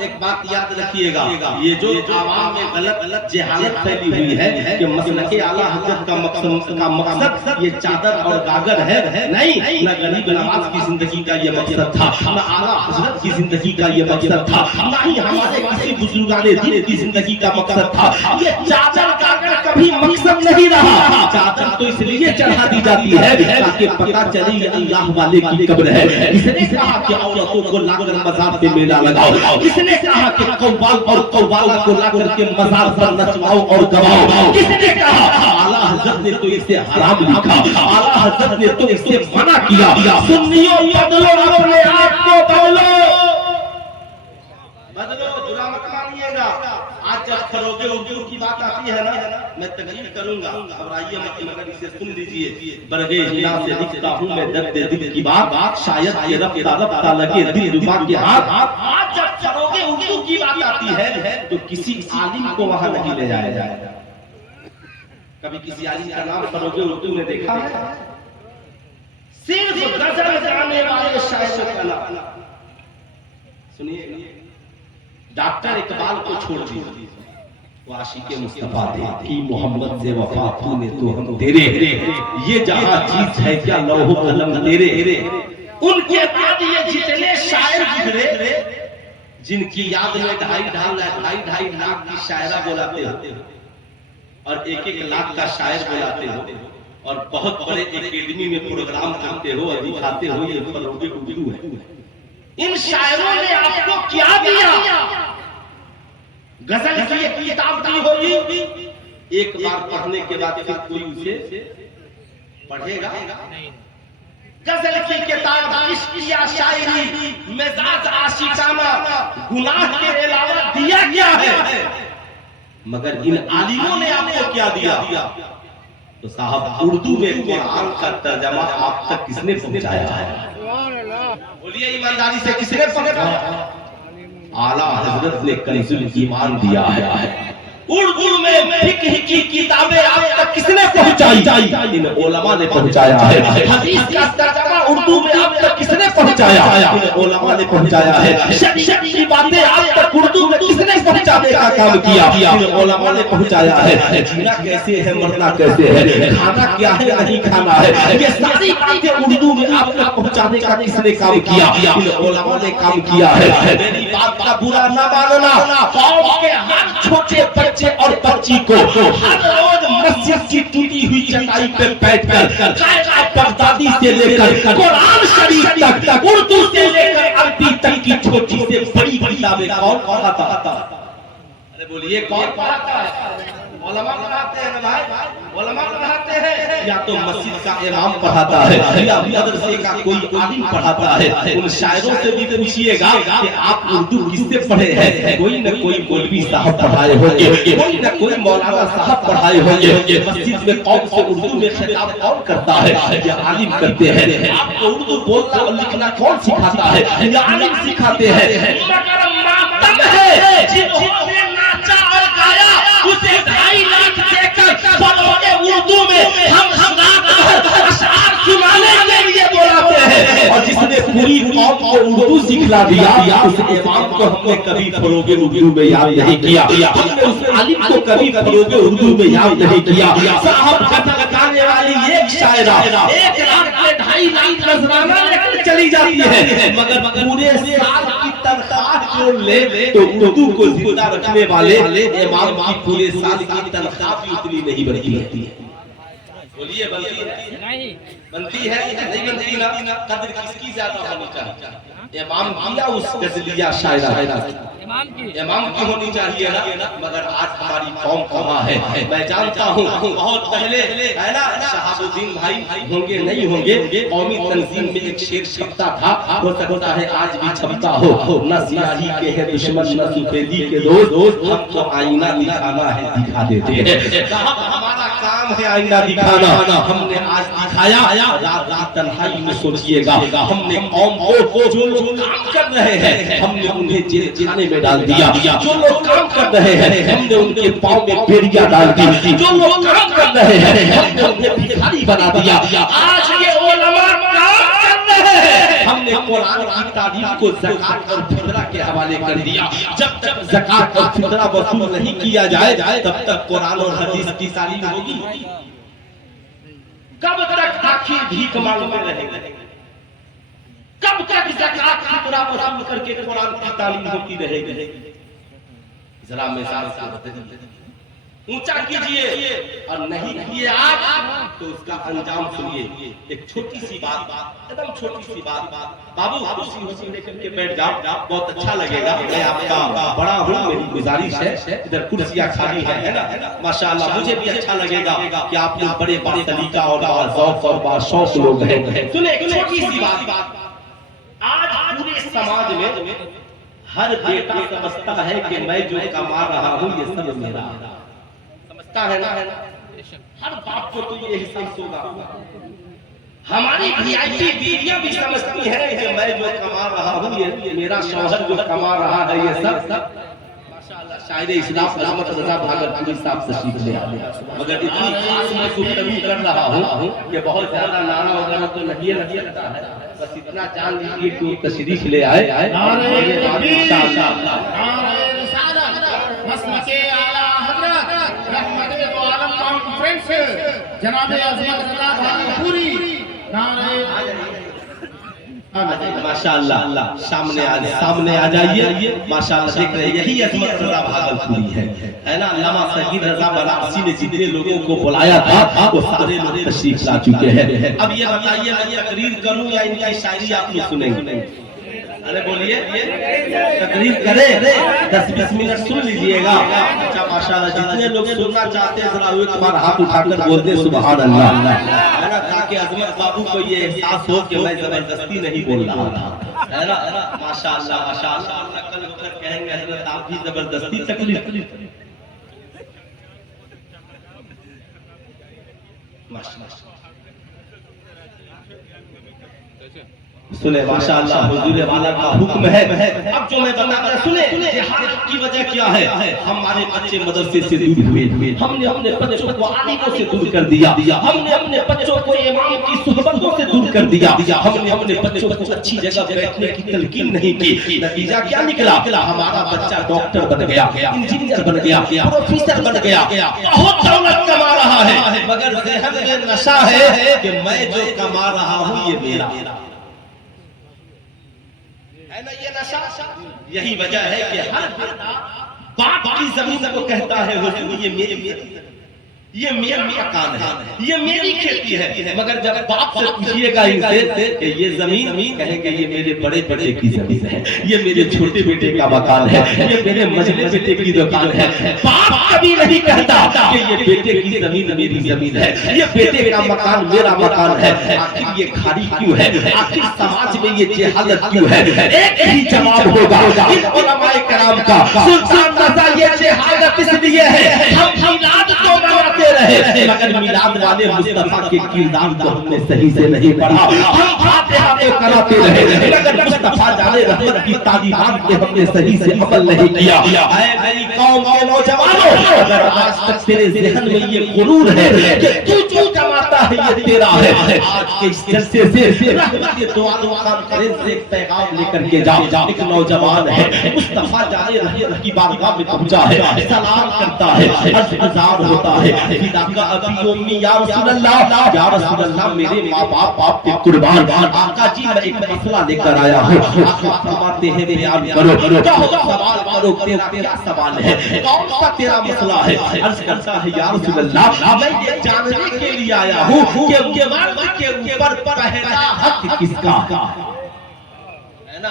ایک بات یاد رکھیے گا, یہ جو عوام میں غلط جہالت پھیلی ہوئی ہے کہ مسلک اعلیٰ حضرت کا مقصد یہ چادر اور گاگر ہے, نہیں, نہ غریب نواز کی زندگی کا یہ مقصد تھا, نہ اعلیٰ حضرت کی زندگی کا یہ مقصد تھا, نہ ہی ہمارے کسی بزرگان دین کی زندگی کا مقصد تھا. یہ چادر گاگر کبھی مقصد نہیں رہا. چادر تو اس لیے چڑھا دی جاتی ہے تاکہ پتہ چلے یہ اللہ والے کی قبر ہے. اس نے کہا کہ عورتوں کو لا کر مزار پہ میلہ لگاؤ, اس نے کہا کہ قوال اور قوالا کو لا کر کے مزار پر نچواؤ اور گواؤ, کس نے کہا؟ اعلیٰ حضرت نے تو اسے حرام لکھا, اعلیٰ حضرت نے تو اسے منع کیا. سنیوں بدلو اپنے آپ کو بدلو, برا مت مانیے گا. آج جب فروغ اردو کی بات آتی ہے نا میں تقریر کروں گا, گھبرائیے مت, مگر اسے سن لیجئے. برگے ہلا سے لکھتا ہوں میں درد دل کی بات, شاید یہ رفتہ لگے دل ربا کے ہاتھ. آج جب فروغ اردو کی بات آتی ہے تو کسی عالم کو وہاں نہیں لے جایا جائے. کبھی کسی عالم کا نام فروغ اردو نے دیکھا ہے؟ صرف غزل گانے والے شاعر کا نام. سنیے ڈاکٹر اقبال کو چھوڑ دیجیے, وہ عاشق مصطفیٰ تھے, محمد سے وفا تو نے تو ہم تیرے, یہ جہاں چیز ہے کیا لوح و قلم تیرے. ان کے بعد یہ جتنے شاعر گزرے جن کی یاد میں 2.5 لاکھ کی شاعرہ بولاتے ہو اور 1 لاکھ کا شاعر بولاتے ہو اور بہت بڑے اکیڈمی میں پروگرام کرتے ہو اور دکھاتے ہو یہ فروغ اردو ہے. ان شاعروں نے آپ کو کیا دیا؟ غزل کی ایک کتاب دی ہوگی, ایک بار پڑھنے کے بعد پھر کوئی اسے پڑھے گا؟ غزل کی کتاب عشق یا شاعری مزاج عاشقانہ گناہ کے علاوہ دیا کیا ہے؟ مگر ان عالموں نے آپ کو کیا دیا؟ تو صاحب اردو میں قرآن کا ترجمہ آپ تک کس نے پہنچایا ہے؟ بولیے ایمانداری سے کس نے پہنچایا؟ اعلیٰ حضرت نے کنز ایمان دیا ہے. اردو میں فقہ کی کتابیں آپ تک کس نے پہنچائی؟ ان علماء نے پہنچایا ہے. حدیث کا ترجمہ اردو میں آپ تک کس نے پہنچایا؟ ان علماء نے پہنچایا ہے. شریعت کی باتیں آپ تک اردو میں کس نے پہنچانے کا کام کیا؟ ان علماء نے پہنچایا ہے. جینا کیسے ہے, مرنا کیسے ہے, کھانا کیا ہے, نہیں کھانا ہے, یہ ساری باتیں اردو میں آپ تک پہنچانے کا کس نے کام کیا؟ ان علماء نے کام کیا ہے. میری بات کا برا نہ ماننا, قوم کے ہر چھوٹے بچے اور بچی کو ہر روز مسجد کی ٹوٹی ہوئی چٹائی پہ بیٹھ کر قاعدہ بغدادی سے لے کر قرآن شریف تک، اردو سے لے کر عربی تک کی چھوٹی سے بڑی کتابیں کون پڑھاتا؟ ارے بولیے کون پڑھاتا ہے؟ علماء پڑھاتے ہیں نا بھائی، علماء پڑھاتے ہیں، یا تو مسجد کا امام پڑھاتا ہے یا مدرسے کا کوئی عالم پڑھاتا ہے۔ ان شاعروں سے بھی پوچھئے گا کہ آپ اردو کس سے پڑھے ہیں؟ کوئی نہ کوئی مولوی صاحب پڑھائے ہوں گے، کوئی نہ کوئی مولانا صاحب پڑھائے ہوں گے۔ مسجد میں قوم سے اردو میں خطاب کون کرتا ہے؟ یہ عالم کرتے ہیں۔ آپ کو اردو بولنا اور لکھنا کون سکھاتا ہے؟ یہ عالم سکھاتے ہیں۔ مگر ماتم ہے جنہوں نے ناچا اور گایا، اسے 2.5 لاکھ دے کر بڑھونے اردو میں ہم اشعار سنانے کے لیے بلاتے ہیں، اور جس نے پوری قوم کو اردو سکھلا دیا اس امام کو ہم نے کبھی فروغ اردو میں یاد نہیں کیا، ہم نے اس عالم کو کبھی فروغ اردو میں یاد نہیں کیا۔ صاحب قتل کرنے والی ایک شاعرہ 1 لاکھ سے 2.5 لاکھ نذرانہ لے کر چلی جاتی ہے، مگر پورے سال کی تنخواہ جو لے تو اردو کو زندہ رکھنے والے امام کی پورے سال کی تنخواہ بھی اتنی نہیں بنتی ہے۔ بولیے بنتی ہے؟ نہیں بنتی ہے نہیں بنتی نا؟ قدر کس کی زیادہ ہونی چاہیے؟ امام کیا اس غزلیہ شاعرہ امام کی ہونی چاہیے نا، مگر آج ہماری قوم کہاں ہے؟ میں جانتا ہوں بہت پہلے ہے نا شہاب الدین بھائی ہوں گے نہیں ہوں گے، قومی تنظیم میں ایک شعر چھپتا تھا، ہو سکتا ہے آج بھی چھپتا ہو، نہ سیاہی کے ہے دشمن نہ سفیدی کے دوست، ہم کو آئینہ دکھانا ہے دکھا دیتے ہیں۔ ہمارا کام ہے آئینہ دکھانا، ہم نے آج دکھایا۔ رات تنہائی میں سوچئے گا، ہم نے قوم کو جو لوگ کام کر رہے ہیں ہم نے انہیں جیل خانے میں ڈال دیا، جو لوگ کام کر رہے ہیں ہم نے ان کے پاؤں میں بیڑیاں ڈال دی، جو لوگ کام کر رہے ہیں ہم نے انہیں بھکاری بنا دیا۔ آج یہ علماء کام کر رہے ہیں، ہم نے قرآن کی تعلیم کو زکات اور فطرہ کے حوالے کر دیا۔ جب تک زکات اور فطرہ وصول نہیں کیا جائے تب تک قرآن اور حدیث کی تعلیم ہوگی؟ کب تک آخر بھیک مانگتے رہیں گے؟ کب تک زکات فطرہ وصول کر کے قرآن کی تعلیم ہوتی رہے گی؟ ذرا مثال سے بتائیے، اونچا کیجئے، اور نہیں کیے آج تو اس کا انجام سنیے۔ ایک چھوٹی سی بات، ایک چھوٹی سی بات، بابو کرسی لے کر کے بیٹھ جاؤ، بہت اچھا لگے گا۔ میں آپ کا بڑا ہوں، میری گزارش ہے ادھر کرسیاں خالی ہیں نا، ماشاءاللہ مجھے بھی اچھا لگے گا کہ آپ لوگ بڑے با سلیقہ اور با ذوق اور با شوق لوگ ہیں۔ سنیں ایک چھوٹی سی بات، آج پورے سماج میں ہر بیٹا سمجھتا ہے کہ میں جو کما رہا ہوں یہ سب میرا ہے، سمجھتا ہے نا؟ ہر باپ کو تو یہ احساس ہوگا۔ ہماری وی آئی پی بیویاں بھی سمجھتی ہیں کہ میں جو کما رہا ہوں یہ میرا شوہر جو کما رہا ہے یہ سب ماشاءاللہ۔ شاعر اسلام عظمت رضا بھاگلپوری صاحب تشریف لے آئے، مگر اتنی خاص میں گفتگو کر رہا ہوں کہ بہت زیادہ نعرہ وغیرہ تو نہیں لگتا ہے، بس اتنا جان لیجیے کہ تشریف لے آئے۔ جناب عظمت رضا بھاگلپوری ماشاءاللہ سامنے آ جائیے، ماشاءاللہ دیکھ رہے یہی عظمت رضا بھاگلپوری ہے نا۔ علامہ سید رضا بنارسی نے جتنے لوگوں کو بلایا تھا وہ سارے لوگ تشریف لا چکے ہیں۔ اب یہ بتائیے میں تقریر کروں یا ان کی شاعری آپ نے سنیں گے؟ ارے بولیے تقریر کرے 10-20 منٹ سن لیجئے گا۔ اچھا ماشاءاللہ جتنے لوگ سننا چاہتے ہیں ذرا ایک بار ہاتھ اٹھا کر بول دیں سبحان اللہ، ہے نا، تاکہ عظمت بابو کو یہ احساس ہو کہ میں زبردستی نہیں بول رہا تھا، ہے نا۔ ماشاءاللہ ماشاءاللہ کل ہو کر کہیں گے حضرت آپ بھی زبردستی تقریر ماشاءاللہ۔ سنیں ماشاءاللہ حضور والا کا حکم ہے۔ اب جو میں بتا رہا سنیں جہالت کی وجہ کیا ہے؟ ہمارے بچے مدرسے سے دور ہوئے، ہم نے اپنے بچوں کو عالموں سے دور کر دیا، ہم نے اپنے بچوں کو امام کی صحبتوں سے دور کر دیا، ہم نے اپنے بچوں کو اچھی جگہ بیٹھنے کی تلقین نہیں کی۔ نتیجہ کیا نکلا؟ ہمارا بچہ ڈاکٹر بن گیا، انجینئر بن گیا، پروفیسر بن گیا، بہت دولت کما رہا ہے، مگر ذہن میں نشہ ہے کہ میں جو کما رہا ہوں یہ میرا ہے نا، یہ نشہ۔ یہی وجہ ہے کہ ہر باپ کی زمین کو کہتا ہے حضور یہ میری، یہ میرا مکان ہے، یہ میری کھیتی ہے، مگر جب باپ سے پوچھئے گا ان سے کہ یہ زمین، کہیں گے یہ میرے بڑے بیٹے کی زمین ہے، یہ میرے چھوٹے بیٹے کا مکان ہے، یہ میرے مجھلے بیٹے کی دکان ہے۔ باپ کبھی نہیں کہتا کہ یہ بیٹے کی زمین میری زمین ہے، یہ بیٹے کا مکان میرا مکان ہے۔ آخر یہ کھاری کیوں ہے؟ آخر سماج میں یہ جہالت کیوں ہے؟ ایک ہی جواب ہوگا ان علماء کرام کا، سلطان رضا یہ جہالت اس لیے ہے ہم میلاد کو مناتے رہے مگر میلاد والے مصطفیٰ کے کردار کو ہم نے صحیح سے نہیں پڑھا، ہم فاتحہ کو کراتے رہے مگر مصطفیٰ جانے رحمت کی تعلیمات پہ ہم نے صحیح سے عمل نہیں کیا۔ اے میری قوم کے نوجوانوں، اگر آج تک تیرے ذہن میں یہ غرور ہے کہ تو جو کماتا ہے یہ تیرا ہے، آج کے اس جلسے سے رحمت کے دعا کانفرنس سے ایک پیغام لے کر کے جا۔ ایک نوجوان ہے مصطفیٰ جانے رحمت کی بارگاہ میں پہنچا ہے، سلام کرتا ہے، عرض ہوتا ہے، فداکا ابی امی یا رسول اللہ، یا رسول اللہ میرے ماں باپ پہ قربان، آقا جی میں ایک مسئلہ لے کر آیا ہوں۔ آقا فرماتے ہیں بیان کرو، کہو سوال کرو، تیرا کیا سوال ہے، کون سا تیرا مسئلہ ہے؟ عرض کرتا ہے یا رسول اللہ میں یہ جاننے کے لیے آیا ہوں کہ مرد کے اوپر پہلا حق کس کا ہے نا؟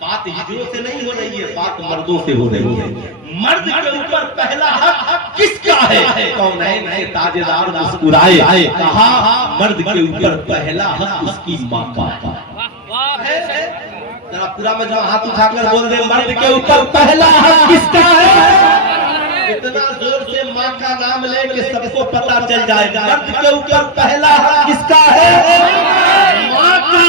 بات ہجروں سے نہیں ہو رہی ہے، بات مردوں سے ہو رہی ہے۔ مرد کے اوپر پہلا حق کس کا ہے؟ کونین کے تاجدار مسکرائے، کہا مرد کے اوپر پہلا حق اس کی ماں کا ہے۔ ذرا پورا مجمع ہاتھ اٹھا کر بول دے مرد کے اوپر پہلا حق کس کا ہے؟ اتنا زور سے ماں کا نام لے کہ سب کو پتا چل جائے گا مرد کے اوپر پہلا حق کس کا ہے؟ ماں کا۔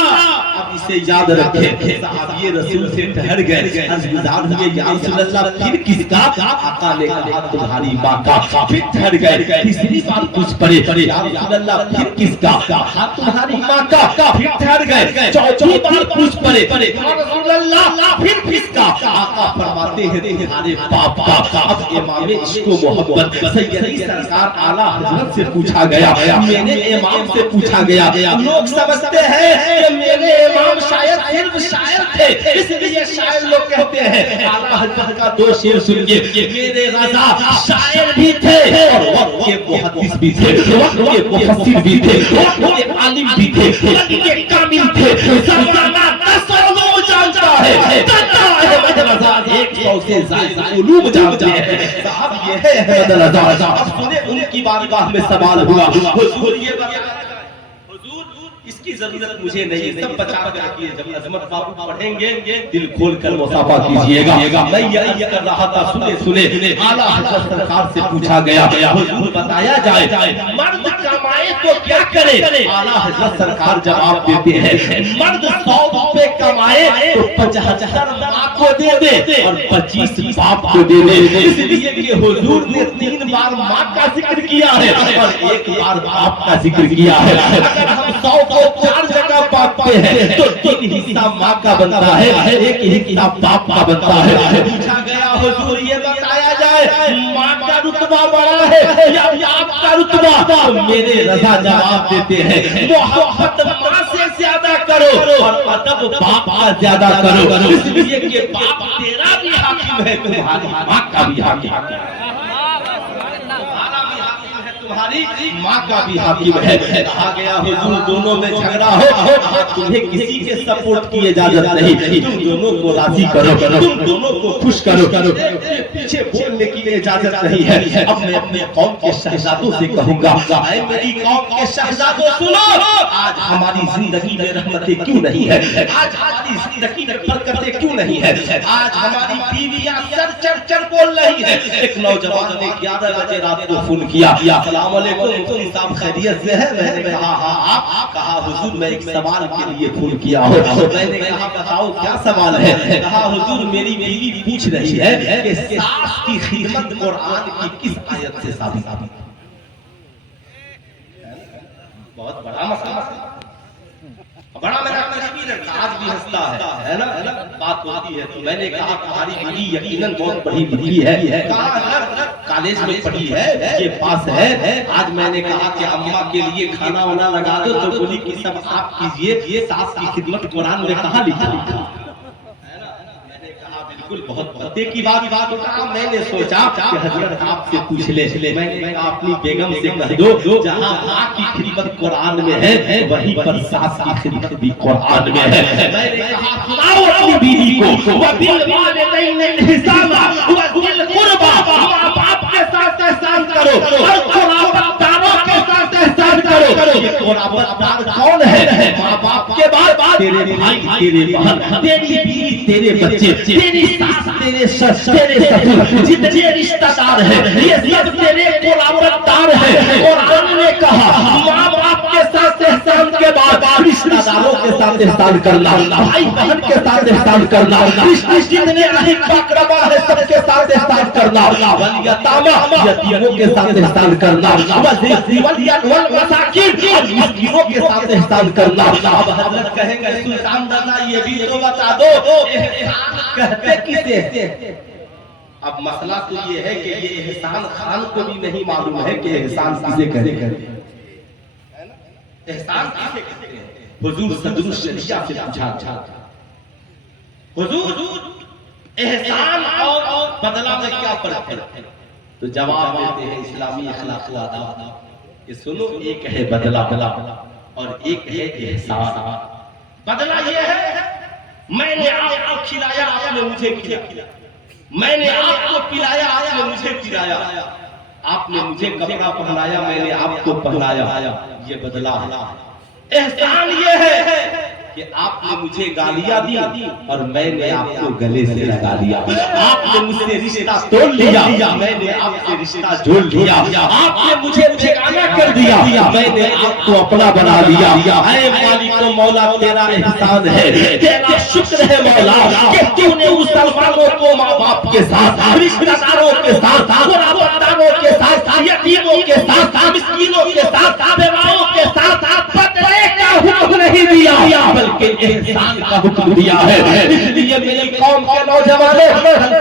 اب اسے یاد رکھے، صحابی رسول سے ٹھہر گئے، عرض گزار ہوئے یا رسول اللہ پھر کس کا؟ آقا نے کہا تمہاری ماں کا۔ پھر ٹھہر گئے، تیسری بات پوچھ پڑے، یا رسول اللہ پھر کس کا؟ کہا تمہاری ماں کا۔ پھر ٹھہر گئے، چوتھی بات پوچھ پڑے، یا رسول اللہ پھر کس کا؟ آقا فرماتے ہیں تمہارے باپ کا۔ اب امام عشق و محبت سیدی سرکار اعلیٰ حضرت سے پوچھا گیا، میرے امام سے پوچھا گیا۔ لوگ سمجھتے ہیں کہ میرے امام شاید صرف شاعر تھے، اس لیے شاعر لوگ کہتے ہیں۔ اعلیٰ حضرت کا دو شعر سنیے، میرے رضا شاعر بھی تھے اور یہ محدث بھی تھے، یہ مفسر بھی تھے، یہ عالم بھی تھے، یہ کامل تھے۔ زمانہ تصور جانتا ہے، جانتا ہے احمد رضا 100 سے زائد علوم جانتے ہیں۔ صاحب یہ ہے احمد رضا۔ اب سنیں ان کی بارگاہ میں سوال ہوا، حضور یہ بتا اس کی ضرورت مجھے نہیں، سب بچا کر رکھیے، جب عظمت بابو پڑھیں گے دل کھول کر مصافحہ کیجئے گا۔ میں یہ کر رہا تھا، سنے اعلیٰ حضرت سرکار سے پوچھا گیا، حضور بتایا جائے مرد کمائے تو کیا کرے؟ اعلیٰ حضرت سرکار جواب دیتے ہیں مرد 100 روپے کمائے تو 75 ماں کو دے دے اور 25 باپ کو دے دے۔ اس لیے کہ حضور نے 3 بار ماں کا ذکر کیا ہے اور 1 بار باپ کا ذکر کیا ہے۔ اگر ہم 100 کو 4 جگہ بانٹتے ہیں تو 3 حصہ ماں کا بنتا ہے، 1 حصہ باپ کا بنتا ہے۔ پوچھا گیا حضور یہ بتایا جائے ماں کا رتبہ بڑا ہے یا باپ کا رتبہ؟ میرے رضا جواب دیتے ہیں محبت ماں سے زیادہ کرو اور ادب باپ کا زیادہ کرو، اس لیے کہ باپ تیرا بھی حاکم ہے، تمہاری ماں کا بھی حاکم ہے، تمہاری ماں کا بھی حاکم ہے۔ کہا گیا حضور دونوں میں جھگڑا ہو، تمہیں کسی کے سپورٹ کی اجازت نہیں، تم دونوں کو راضی کرو، تم دونوں کو خوش کرو، پیچھے بولنے کی اجازت نہیں ہے۔ اب میں اپنے قوم کے شہزادوں سے کہوں گا، اے میری قوم کے شہزادوں سنو، آج ہماری زندگی میں رحمتیں کیوں نہیں ہے؟ آج ہماری زندگی میں برکتیں کیوں نہیں ہے؟ آج ہماری بیویاں سر چڑھ چڑھ بول رہی ہیں۔ ایک نوجوان نے 11 بجے رات کو فون کیا، السلام علیکم مفتی صاحب خیریت سے ہے؟ میں نے کہا ہاں آپ؟ کہا حضور میں ایک سوال کے لیے فون کیا ہوں۔ میں نے کہا بتاؤ کیا سوال ہے؟ کہا حضور میری بیوی پوچھ رہی ہے کہ ساس کی خدمت قرآن کی کس آیت سے ثابت ہے؟ بہت بڑا مسئلہ ہے، بڑا میرا کشمیر آج بھی ہنستا ہے نا، بات ہوتی ہے تو میں نے کہا تمہاری بیوی یقیناً بہت پڑھی لکھی ہے، کہا کالج میں پڑھی ہے، یہ پاس ہے۔ آج میں نے کہا کہ اماں کے لیے کھانا وانا لگا دو تو بولی کہ سب آپ کیجئے، یہ ساس کی خدمت قرآن میں کہاں لکھا ہے نا؟ میں نے کہا بالکل بالکل بہت پتے کی بات کہا. میں نے سوچا کہ حضرت آپ سے پوچھ لے. میں نے کہا اپنی بیگم سے کہہ دو جہاں ماں کی خدمت قرآن میں ہے وہیں پر ساس کی خدمت بھی قرآن میں ہے. میں نے کہا سناؤ اپنی بیوی کو وَبِالْوَالِدَيْنِ إِحْسَانًا وَذِي الْقُرْبَىٰ, ماں باپ کے ساتھ احسان کرو اور قرابت داروں کے ساتھ احسان کرو. یہ قرابت دار کون ہے؟ ماں باپ کے بعد تیرے بھائی, تیرے بہن, تیری بیوی, تیرے بچے, تیری ساس, تیرے سس, تیرے سسر, جتنے رشتہ دار ہیں یہ سب تیرے قرابت دار ہیں. قرآن نے کہا ماں باپ کے ساتھ احسان کے بعد رشتہ داروں کے ساتھ احسان کرنا, بھائی بہن کے ساتھ احسان کرنا, رشتے جتنے اہل اقربا ہے سب کے ساتھ احسان کرنا, والیتامی یتیموں کے ساتھ احسان کرنا, والمساکین اور مسکینوں کے ساتھ احسان کرنا. اب حضرت کہیں گے سلطان دادا یہ بھی تو بتا دو احسان کہتے کسے؟ اب مسئلہ تو یہ ہے کہ یہ احسان خان کو بھی نہیں معلوم ہے کہ احسان کسے کہتے ہیں. احسان کسے کہتے ہیں؟ حضور صدر الشریعہ سے پوچھا حضور احسان اور بدلہ میں کیا فرق ہے؟ تو جواب دیتے ہیں اسلامی اخلاق و آداب کہ سنو ایک ہے بدلہ اور ایک ہے احسان. بدلہ یہ ہے میں نے آپ کو کھلایا آپ نے مجھے کھلایا, میں نے آپ کو پلایا آپ نے مجھے پلایا, آپ نے مجھے کپڑا پہنایا میں نے آپ کو پہنایا, یہ بدلہ ہے. احسان یہ ہے کہ آپ نے مجھے گالیاں دی اور میں نے آپ کو گلے سے لگا لیا, آپ نے مجھ سے رشتہ توڑ لیا میں نے آپ سے رشتہ جوڑ لیا, آپ نے مجھے بیگانہ کر دیا میں نے آپ کو اپنا بنا لیا. اے مالک و مولا تیرا احسان ہے, تیرا شکر ہے مولا کہ تو نے مسلمانوں کو ماں باپ کے ساتھ, رشتہ داروں کے ساتھ, قرابت داروں کے ساتھ, یتیموں کے ساتھ, مسکینوں کے ساتھ, بیواؤں کے ساتھ بدلے کا حکم نہیں دیا بلکہ احسان کا حکم دیا ہے. اس لیے میری قوم کے نوجوانوں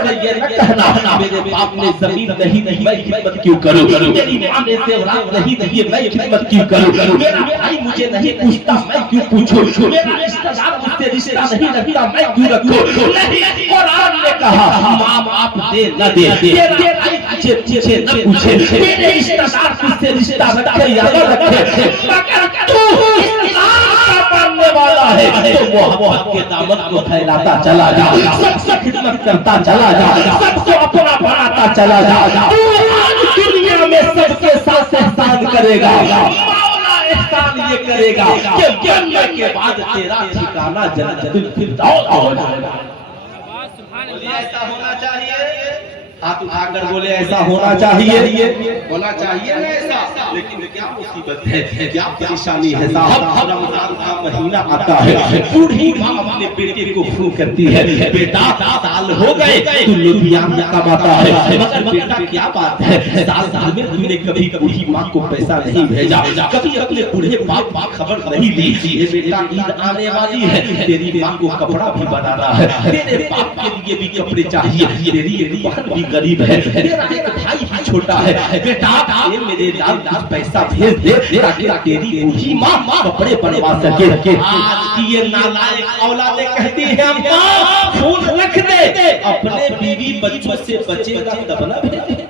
سے یہ نہ کہنا میرے باپ نے زمین نہیں دی میں خدمت کیوں کروں, میری ماں نے زیورات نہیں دی میں خدمت کیوں کروں, میرا بھائی مجھے نہیں پوچھتا میں کیوں پوچھوں, میرا رشتہ دار مجھ سے رشتہ نہیں رکھتا میں کیوں رکھوں. نہیں, قرآن نے کہا ماں باپ دے نہ دے, تیرا بھائی پوچھے نہ پوچھے, تیرے رشتہ دار مجھ سے رشتہ رکھے یا نہ رکھے, مگر تو اسلام کا ماننے والا ہے تو محبت کے دامن کو پھیلاتا چلا جا, سب سے خدمت کرتا چلا جا, سب کو اپنا بناتا چلا جا. آج دنیا میں سب کے ساتھ احسان کرے گا, مولا احسان یہ کرے گا کہ مرنے کے بعد تیرا ٹھکانہ جنت الفردوس ہو جائے گا. ایسا ہونا چاہیے, ہاتھ اٹھا کر بولے ایسا ہونا چاہیے, ہونا چاہیے نا ایسا. لیکن کیا مصیبت ہے, کیا پریشانی ہے صاحب, رمضان کا مہینہ آتا ہے, بوڑھی ماں اپنے بیٹے کو فون کرتی ہے بیٹا سال ہو گئے تو لدھیانہ کماتا ہے, مگر بیٹا کیا بات ہے سال میں تم نے کبھی بوڑھی ماں کو پیسہ نہیں بھیجا, کبھی اپنے بوڑھے باپ کی خبر نہیں لی. بیٹا عید آنے والی ہے, تیری ماں کو کپڑا بھی بنانا ہے, تیرے باپ کے لیے بھی کپڑے چاہیے, تیری بہن بھی غریب ہے, تیرا ایک بھائی بھی چھوٹا ہے, بیٹا میرے لال پیسہ بھیج دے تاکہ تیری بوڑھی ماں کپڑے بنوا سکے. آج یہ نالائق اولادیں کہتی ہیں ماں خون رکھ دے, اپنے بیوی بچوں سے بچے گا تب نہ بھیجیں,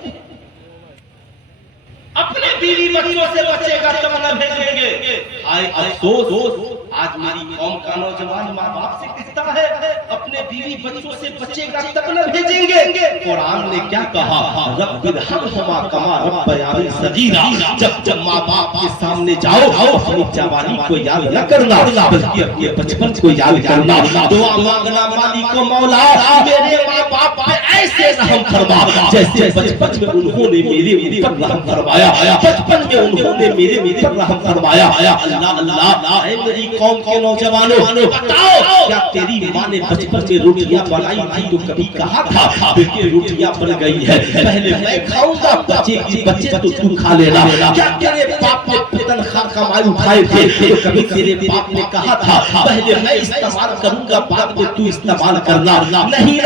اپنے بیوی بچوں سے بچے گا تب نہ بھیجیں گے. آئے افسوس آج میری قوم کا نوجوان ماں باپ سے کہتا ہے اپنے بیوی بچوں سے بچے گا تب نہ بھیجیں گے. قرآن نے کیا کہا, رب ارحمہما کما ربیانی صغیرا, جب ماں باپ کے سامنے جاؤ اپنی جوانی کو یاد نہ کرنا بلکہ اپنے بچپن کو یاد کرنا. دعا مانگنا مالک و مولا میرے ماں باپ پہ ایسے رحم فرما جیسے بچپن میں انہوں نے میرے پر رحم فرمایا, بچپن میں انہوں نے میرے پر رحم فرمایا. اللہ اللہ, اے میری قوم کے نوجوانوں بتاؤ کیا تیری ماں نے بچپن میں روٹیاں بنائی تھی تو کبھی کہا تھا بیٹے روٹیاں بن گئی ہے پہلے میں کھاؤں گا, بچے تو تو کھا لینا. کیا تیرے باپ نے تنخواہ کمائی اٹھائے تھے تو کبھی تیرے باپ نے کہا تھا پہلے میں استعمال کروں گا بعد میں تو استعمال کرنا؟ نہیں,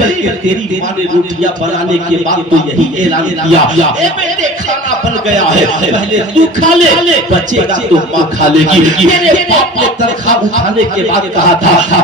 بلکہ تیری ماں نے روٹیاں بنانے کے بعد تو یہی اعلان کیا اے بیٹے کھانا بن گیا ہے پہلے تو کھا لے, بچے گا تو ماں کھا لے گی. تیرے باپ نے تنخواہ اٹھانے کے بعد کہا تھا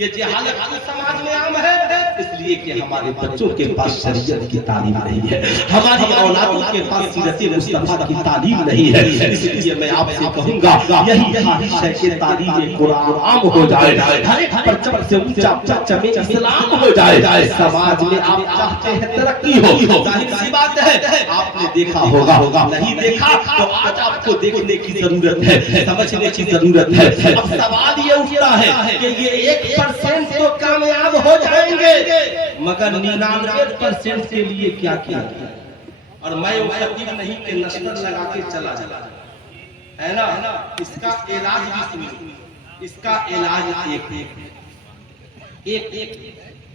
یہ جہالت سماج میں عام ہے اس لیے کہ ہمارے بچوں کے پاس شریعت کی تعلیم نہیں ہے، ہماری اولادوں کے پاس سیرت مصطفیٰ کی تعلیم نہیں ہے۔ اس لیے میں آپ سے کہوں گا یہی خواہش ہے کہ تعلیم قرآن عام ہو جائے، ہر ایک پرچم سے اونچا پرچم اسلام ہو جائے، سماج میں آپ چاہتے ہیں ترقی ہو، ظاہر سی بات ہے آپ نے دیکھا ہوگا، نہیں دیکھا تو آج آپ کو دیکھنے کی ضرورت ہے، سمجھنے کی ضرورت ہے۔ اب سوال یہ اٹھتا ہے کہ یہ 1% تو کامیاب ہو جائیں گے مگر 99% کے لیے کیا کیا؟ اور میں مخاطب نہیں کہ نشر لگا کے چلا ہے نا، اس کا علاج بھی سنیے، اس کا علاج ایک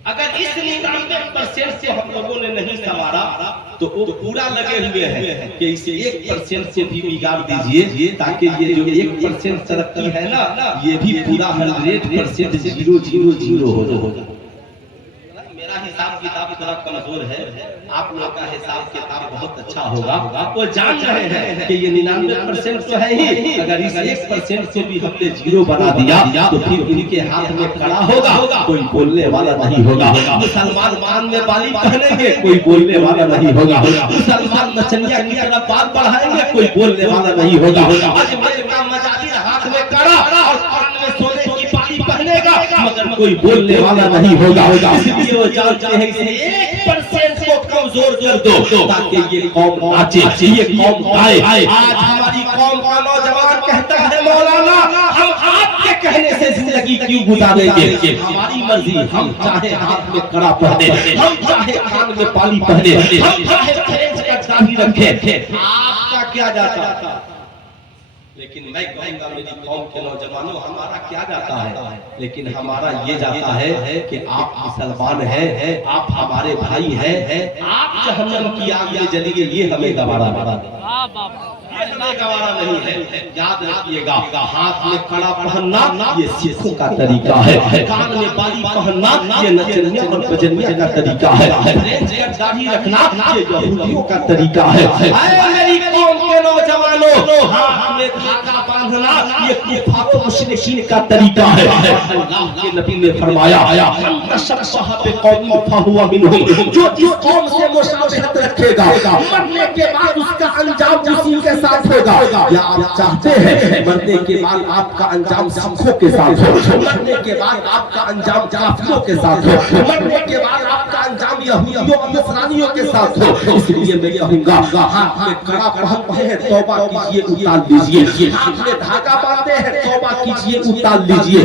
اگر اس 99% سے ہم لوگوں نے نہیں سنوارا تو وہ پورا لگے ہوئے ہیں کہ اسے 1% سے بھی بگاڑ دیجئے تاکہ یہ جو 1% ترقی ہے نا یہ بھی پورا 100% 000 ہو جائے۔ میرا حساب کتاب تھوڑا کمزور ہے، آپ لوگ کا حساب کتاب بہت اچھا ہوگا، وہ جان رہے ہیں کہ یہ 99% تو ہے ہی، اگر اس 1% سے بھی ہم نے 0 بنا دیا تو پھر ان کے ہاتھ میں کھڑا ہوگا، کوئی بولنے والا نہیں ہوگا۔ مسلمان کان میں بالی پہنیں گے، کوئی بولنے والا نہیں ہوگا۔ مسلمان نچنیا کی طرف بات بڑھائیں گے، کوئی بولنے والا نہیں ہوگا۔ آج کا مجاہد ہاتھ میں کڑا اور کان میں سونے کی بالی پہنے گا مگر کوئی بولنے والا نہیں ہوگا۔ اس لیے وہ چاہتے ہیں کہ 1% کو کمزور کر دو تاکہ یہ قوم ناچے، یہ قوم گائے۔ آج ہماری قوم کا نوجوان کہتا ہے مولانا ہم آپ کے کہنے سے زندگی کیوں گزاریں گے، ہماری مرضی، ہم چاہے ہاتھ میں کڑا پہنے، ہم چاہے کان میں پالی پہنے، ہم چاہے فرینچ کا داڑھی رکھے، آپ کا کیا جاتا؟ لیکن میں کہوں گا میری قوم کے نوجوانوں ہمارا کیا جاتا ہے، لیکن ہمارا یہ جاتا ہے کہ آپ مسلمان ہیں، آپ ہمارے بھائی ہیں، آپ جہنم کی آگ میں جلیں گے یہ ہمیں گوارا نہیں ہے۔ یاد رکھیے گا ہاتھ میں کڑا پہننا یہ سکھوں کا طریقہ ہے، کان میں بالی پہننا یہ نچنیا اور بجنیا کا طریقہ ہے، فرینچ کا داڑھی رکھنا یہ یہودیوں کا طریقہ ہے۔ اے میری قوم کے نوجوانوں ہاتھ میں دھاگا باندھنا یہ کفار و مشرکین کا طریقہ ہے۔ اللہ کے نبی نے فرمایا من تشبہ بقوم فہو منہم، جو اس قوم سے مشابہت رکھے گا مرنے کے بعد اس کا انجام اسی کے ساتھ ہوگا۔ یا آپ چاہتے ہیں مرنے کے بعد آپ کا انجام سکھوں کے ساتھ ہو، مرنے کے بعد آپ کا انجام کافروں کے ساتھ ہو، مرنے کے بعد آپ کا انجام یہودیوں اور نصرانیوں کے ساتھ ہو؟ اس لیے میں کہوں گا ہاتھ میں کڑا پہنتے ہیں توبہ کیجئے اتار لیجئے، ہاتھ میں دھاگا باندھتے ہیں توبہ کیجئے اتار لیجئے،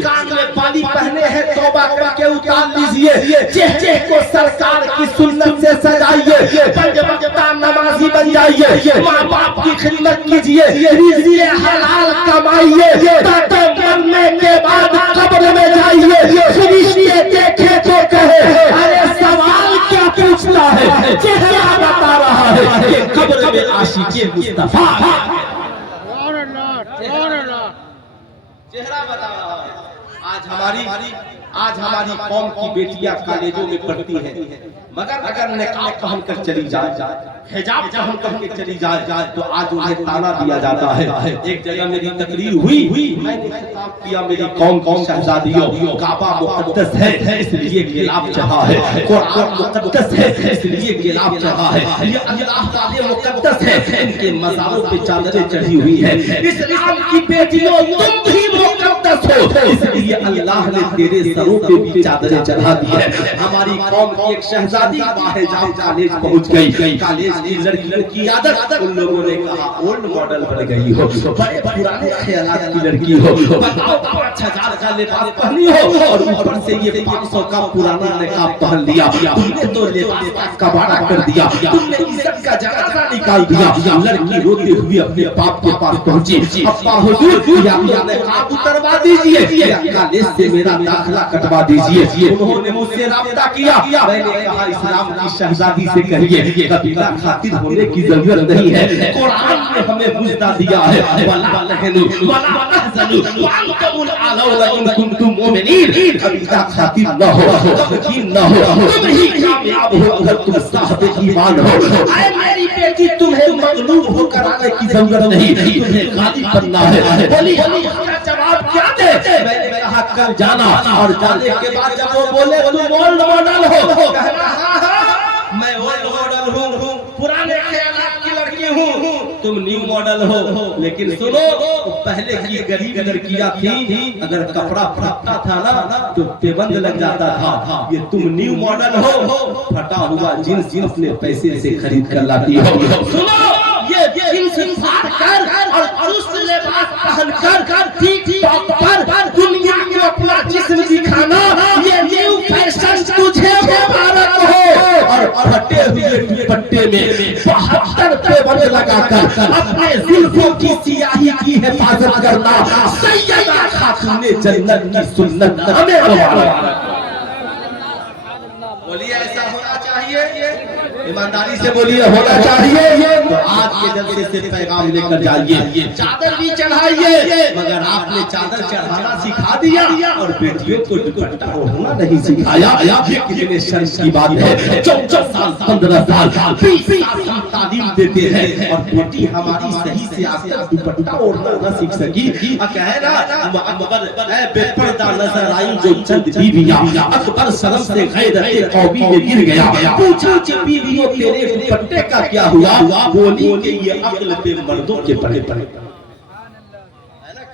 کان میں بالی پہنے ہیں توبہ کر کے اتار لیجئے، چہرے کو سرکار کی سنت سے سجائیے، پنج وقتہ نمازی بن جائیے، ماں باپ کی خدمت کیجئے، رزق حلال کمائیے تاکہ مرنے کے بعد قبر میں جائیے فرشتے دیکھے تو کہے ارے سوال کیا پوچھتا ہے، چہرہ بتا رہا ہے کہ قبر میں عاشق مصطفیٰ، چہرہ بتا رہا ہے۔ آج ہماری قوم کی بیٹیاں کالجوں میں پڑھتی ہیں مگر اگر نقاب پہن کر چلی جائے، حجاب پہن کر کے چلی جائے تو آج انہیں تانا دیا جاتا ہے۔ ایک جگہ میری تقریر ہوئی، میں نے خطاب کیا میری قوم شہزادیوں، کعبہ مقدس ہے اس لیے گلاب چڑھا ہے، قرآن مقدس ہے اس لیے گلاب چڑھا ہے، یہ اللہ تعالی مقدس ہے ان کے مزاروں پہ چادریں چڑھی ہوئی ہے۔ اسلام کی بیٹیوں تم بھی مقدس ہو اس لیے اللہ نے تیرے سروں پہ بھی چادریں چڑھا دی ہے۔ ہماری قوم کی ایک شہزادی باحجاب کالج پہنچ گئی، کالج کی لڑکیوں کی عادت ان لوگوں نے کہا اولڈ ماڈل بن گئی ہو، بڑے پرانے خیالات کی لڑکی ہو، بتاؤ 5000 کا لباس پہنی ہو اور اوپر سے یہ 500 کا پرانا نقاب پہن لیا، تم نے تو لباس کا کباڑا کر دیا، تم نے عزت کا جنازہ نکال دیا۔ لڑکی روتے ہوئے اپنے باپ کے پاس پہنچی، ابا حضور یا نقاب اتروا دیجئے یا کالج سے میرا داخلہ کٹوا دیجئے۔ انہوں نے مجھ سے رابطہ کیا، میں نے کہا اسلام کی شہزادی سے کہیے قبیلہ خاطر ہونے کی ضرورت نہیں ہے، قرآن نے ہمیں مجدہ دیا ہے وَلَا تَهِنُوا وَلَا تَحْزَنُوا وَأَنْتُمُ الْأَعْلَوْنَ إِن كُنتُم مُؤْمِنِينَ۔ قبیلہ خاطر نہ ہو، غمگین نہ ہو، تم ہی کامیاب ہو اگر تم صاحب ایمان ہو۔ اے میری بیٹی تمہیں مغلوب ہو کر آنے کی ضرورت نہیں، تمہیں غالب بننا ہے۔ بولی کا جواب کیا دے؟ میں نے کہا کل جانا، اور جانے کے بعد جب وہ بولے تم اولڈ ماڈل ہو، کہنا ہاں میں اولڈ ماڈل ہوں، پرانے خیالات کی لڑکی ہوں، تم نیو ماڈل ہو، لیکن سنو پہلے کی غریب لڑکیاں تھیں، اگر کپڑا پھٹتا تھا نا تو پیبند لگ جاتا تھا، یہ تم نیو ماڈل ہو، پھٹا ہوا جنس اپنے پیسے سے خرید کر لاتی ہو۔ سنو یہ جنس پھاڑ کر اور چست لباس پہن کر ٹھیک ٹاک پر دنیا میں اپنا جسم دکھانا، یہ نیو فیشن تجھے مبارک ہو، اور پھٹے ہوئے دوپٹے میں 72 پیبند لگا کر اپنے زلفوں کی سیاہی کی حفاظت کرنا، سیدہ خاتون جنت کی سنت ہمیں مبارک۔ بولیے ایسا ہونا چاہیے، ایمانداری سے بولیے ہونا چاہیے۔ تو آج کے جلسے سے پیغام لے کر جائیے، چادر بھی چڑھائیے، مگر آپ نے چادر چڑھانا سکھا دیا اور بیٹیوں کو دوپٹہ اوڑھنا نہیں سکھایا۔ یہ کتنے شرم کی بات ہے، 14 سال 15 سال 20 سال ہم تعلیم دیتے ہیں اور بیٹی ہماری صحیح سے آ کر دوپٹہ اوڑھنا نہ سیکھ سکی۔ کہے نا اکبر اے بے پردہ نظر آئی جو چند بیویاں، اکبر شرم سے غیرت قومی میں گر گیا، پوچھا کہ بیویوں تیرے دوپٹے کا کیا ہوا؟ بولی کہ یہ عقل پہ مردوں کے پڑے پڑے۔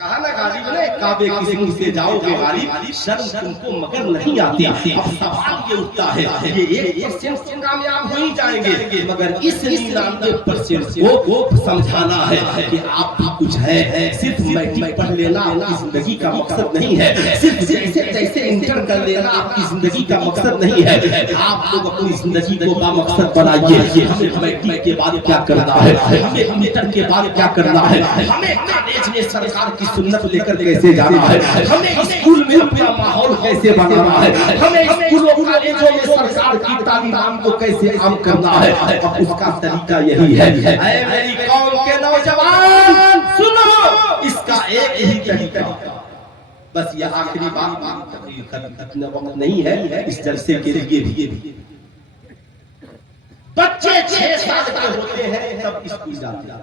کہا نا غالب نے کعبے کی سنگ سے جاؤ گے غالب، شرم تم کو مگر نہیں آتی۔ اب سوال یہ اٹھتا ہے، یہ 1% سے کامیاب ہو ہی جائیں گے، مگر اس 99% کو سمجھانا ہے کہ آپ بھی کچھ ہے، صرف میٹرک پڑھ لینا آپ کی زندگی کا مقصد نہیں ہے، صرف جیسے انٹر کر لینا آپ کی زندگی کا مقصد نہیں ہے۔ آپ لوگ اپنی زندگی کو با مقصد بنائیے، ہمیں میٹرک کے بعد کیا کرنا ہے، ہمیں انٹر کے بعد کیا کرنا ہے، ہمیں کالج میں سرکار کی سنت لے کر کیسے جانا ہے، ہمیں اسکول میں اپنا ماحول کیسے بنانا ہے، ہمیں اسکولوں کالجوں میں سرکار کی تعلیم کو کیسے عام کرنا ہے، اب اس کا طریقہ یہی ہے۔ اے میری قوم کے نوجوان سنو، اس کا ایک ہی طریقہ، بس یہ آخری بات، اتنا وقت نہیں ہے اس جلسے کے لیے بھی۔ بچے 6 سال کے ہوتے ہیں تب اسکول جاتے ہیں،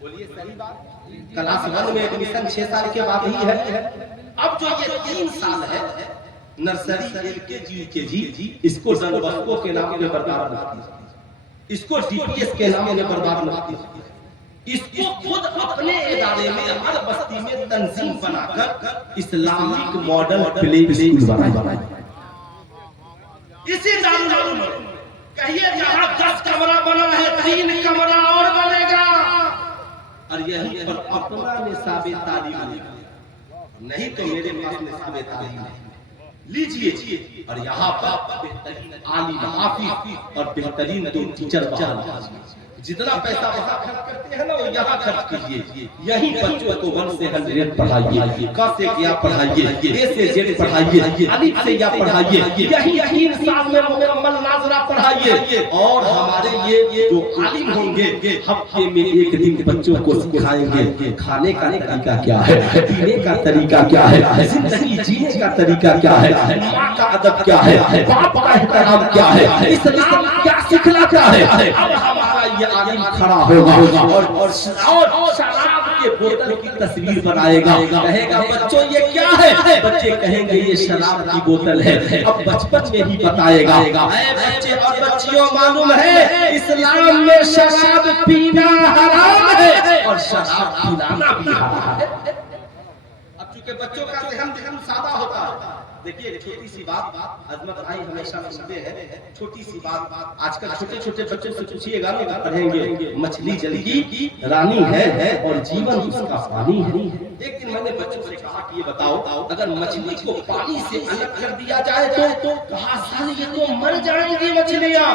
بولیے صحیح بات؟ کلاس 1 میں ایڈمیشن 6 سال کے بعد ہی ہے۔ اب جو یہ 3 سال ہے نرسری LKG UKG، اس کو ڈن باسکو کے نام میں برباد نہ کیجیے، اس کو DPS کے نام میں برباد نہ کیجیے، اس کو خود اپنے ادارے میں ہر بستی میں تنظیم بنا کر اسلامک ماڈل پلے اسکول بنائیں۔ اسی دارالعلوم کہیے جہاں 10 کمرہ بنا ہے 3 کمرہ اور بنے گا، اور یہی پر اپنا نصاب تعلیم نہیں تو میرے پاس نصاب تعلیم لیجئے، اور یہاں پر بہترین عالم حافظ اور بہترین 2 ٹیچر بحال، جتنا پیسہ وہاں خرچ کرتے ہیں نا وہ یہاں خرچ کیجیے، یہی بچوں کو 1 سے 100 پڑھائیے، ک سے کیا پڑھائیے، اے سے زیڈ پڑھائیے، الف سے یا پڑھائیے، یہی 3 سال میں مکمل ناظرہ پڑھائیے، اور ہمارے یہ جو عالم ہوں گے ہفتے میں 1 دن بچوں کو سکھائیں گے کھانے کا طریقہ کیا ہے، پینے کا طریقہ کیا ہے، زندگی جینے کا طریقہ کیا ہے، ماں کا ادب کیا ہے، باپ کا احترام کیا ہے، اسلام کیا سکھلاتا ہے۔ اب ہمارا یہ عالم کھڑا ہوگا اور شراب کے بوتل کی تصویر بنائے گا، کہے گا بچوں یہ کیا ہے، بچے کہیں گے یہ شراب کی بوتل ہے، اب بچپن میں ہی بتائے گا۔ اے بچے اور بچیوں معلوم ہے اسلام میں شراب پینا حرام ہے اور شراب پلانا بھی حرام ہے۔ اب چونکہ بچوں کا ذہن سادہ ہوتا ہے، دیکھیے ایک چھوٹی سی بات عظمت بھائی ہمیشہ سنتے ہیں، چھوٹی سی بات آج کل چھوٹے بچوں سے پوچھیے گا نا پڑھیں گے مچھلی جل کی رانی ہے اور جیون اس کا پانی ہے۔ ایک دن میں نے بچوں سے کہا کہ یہ بتاؤ اگر مچھلی کو پانی سے الگ کر دیا جائے تو کہا سر یہ تو مر جائیں گی مچھلیاں۔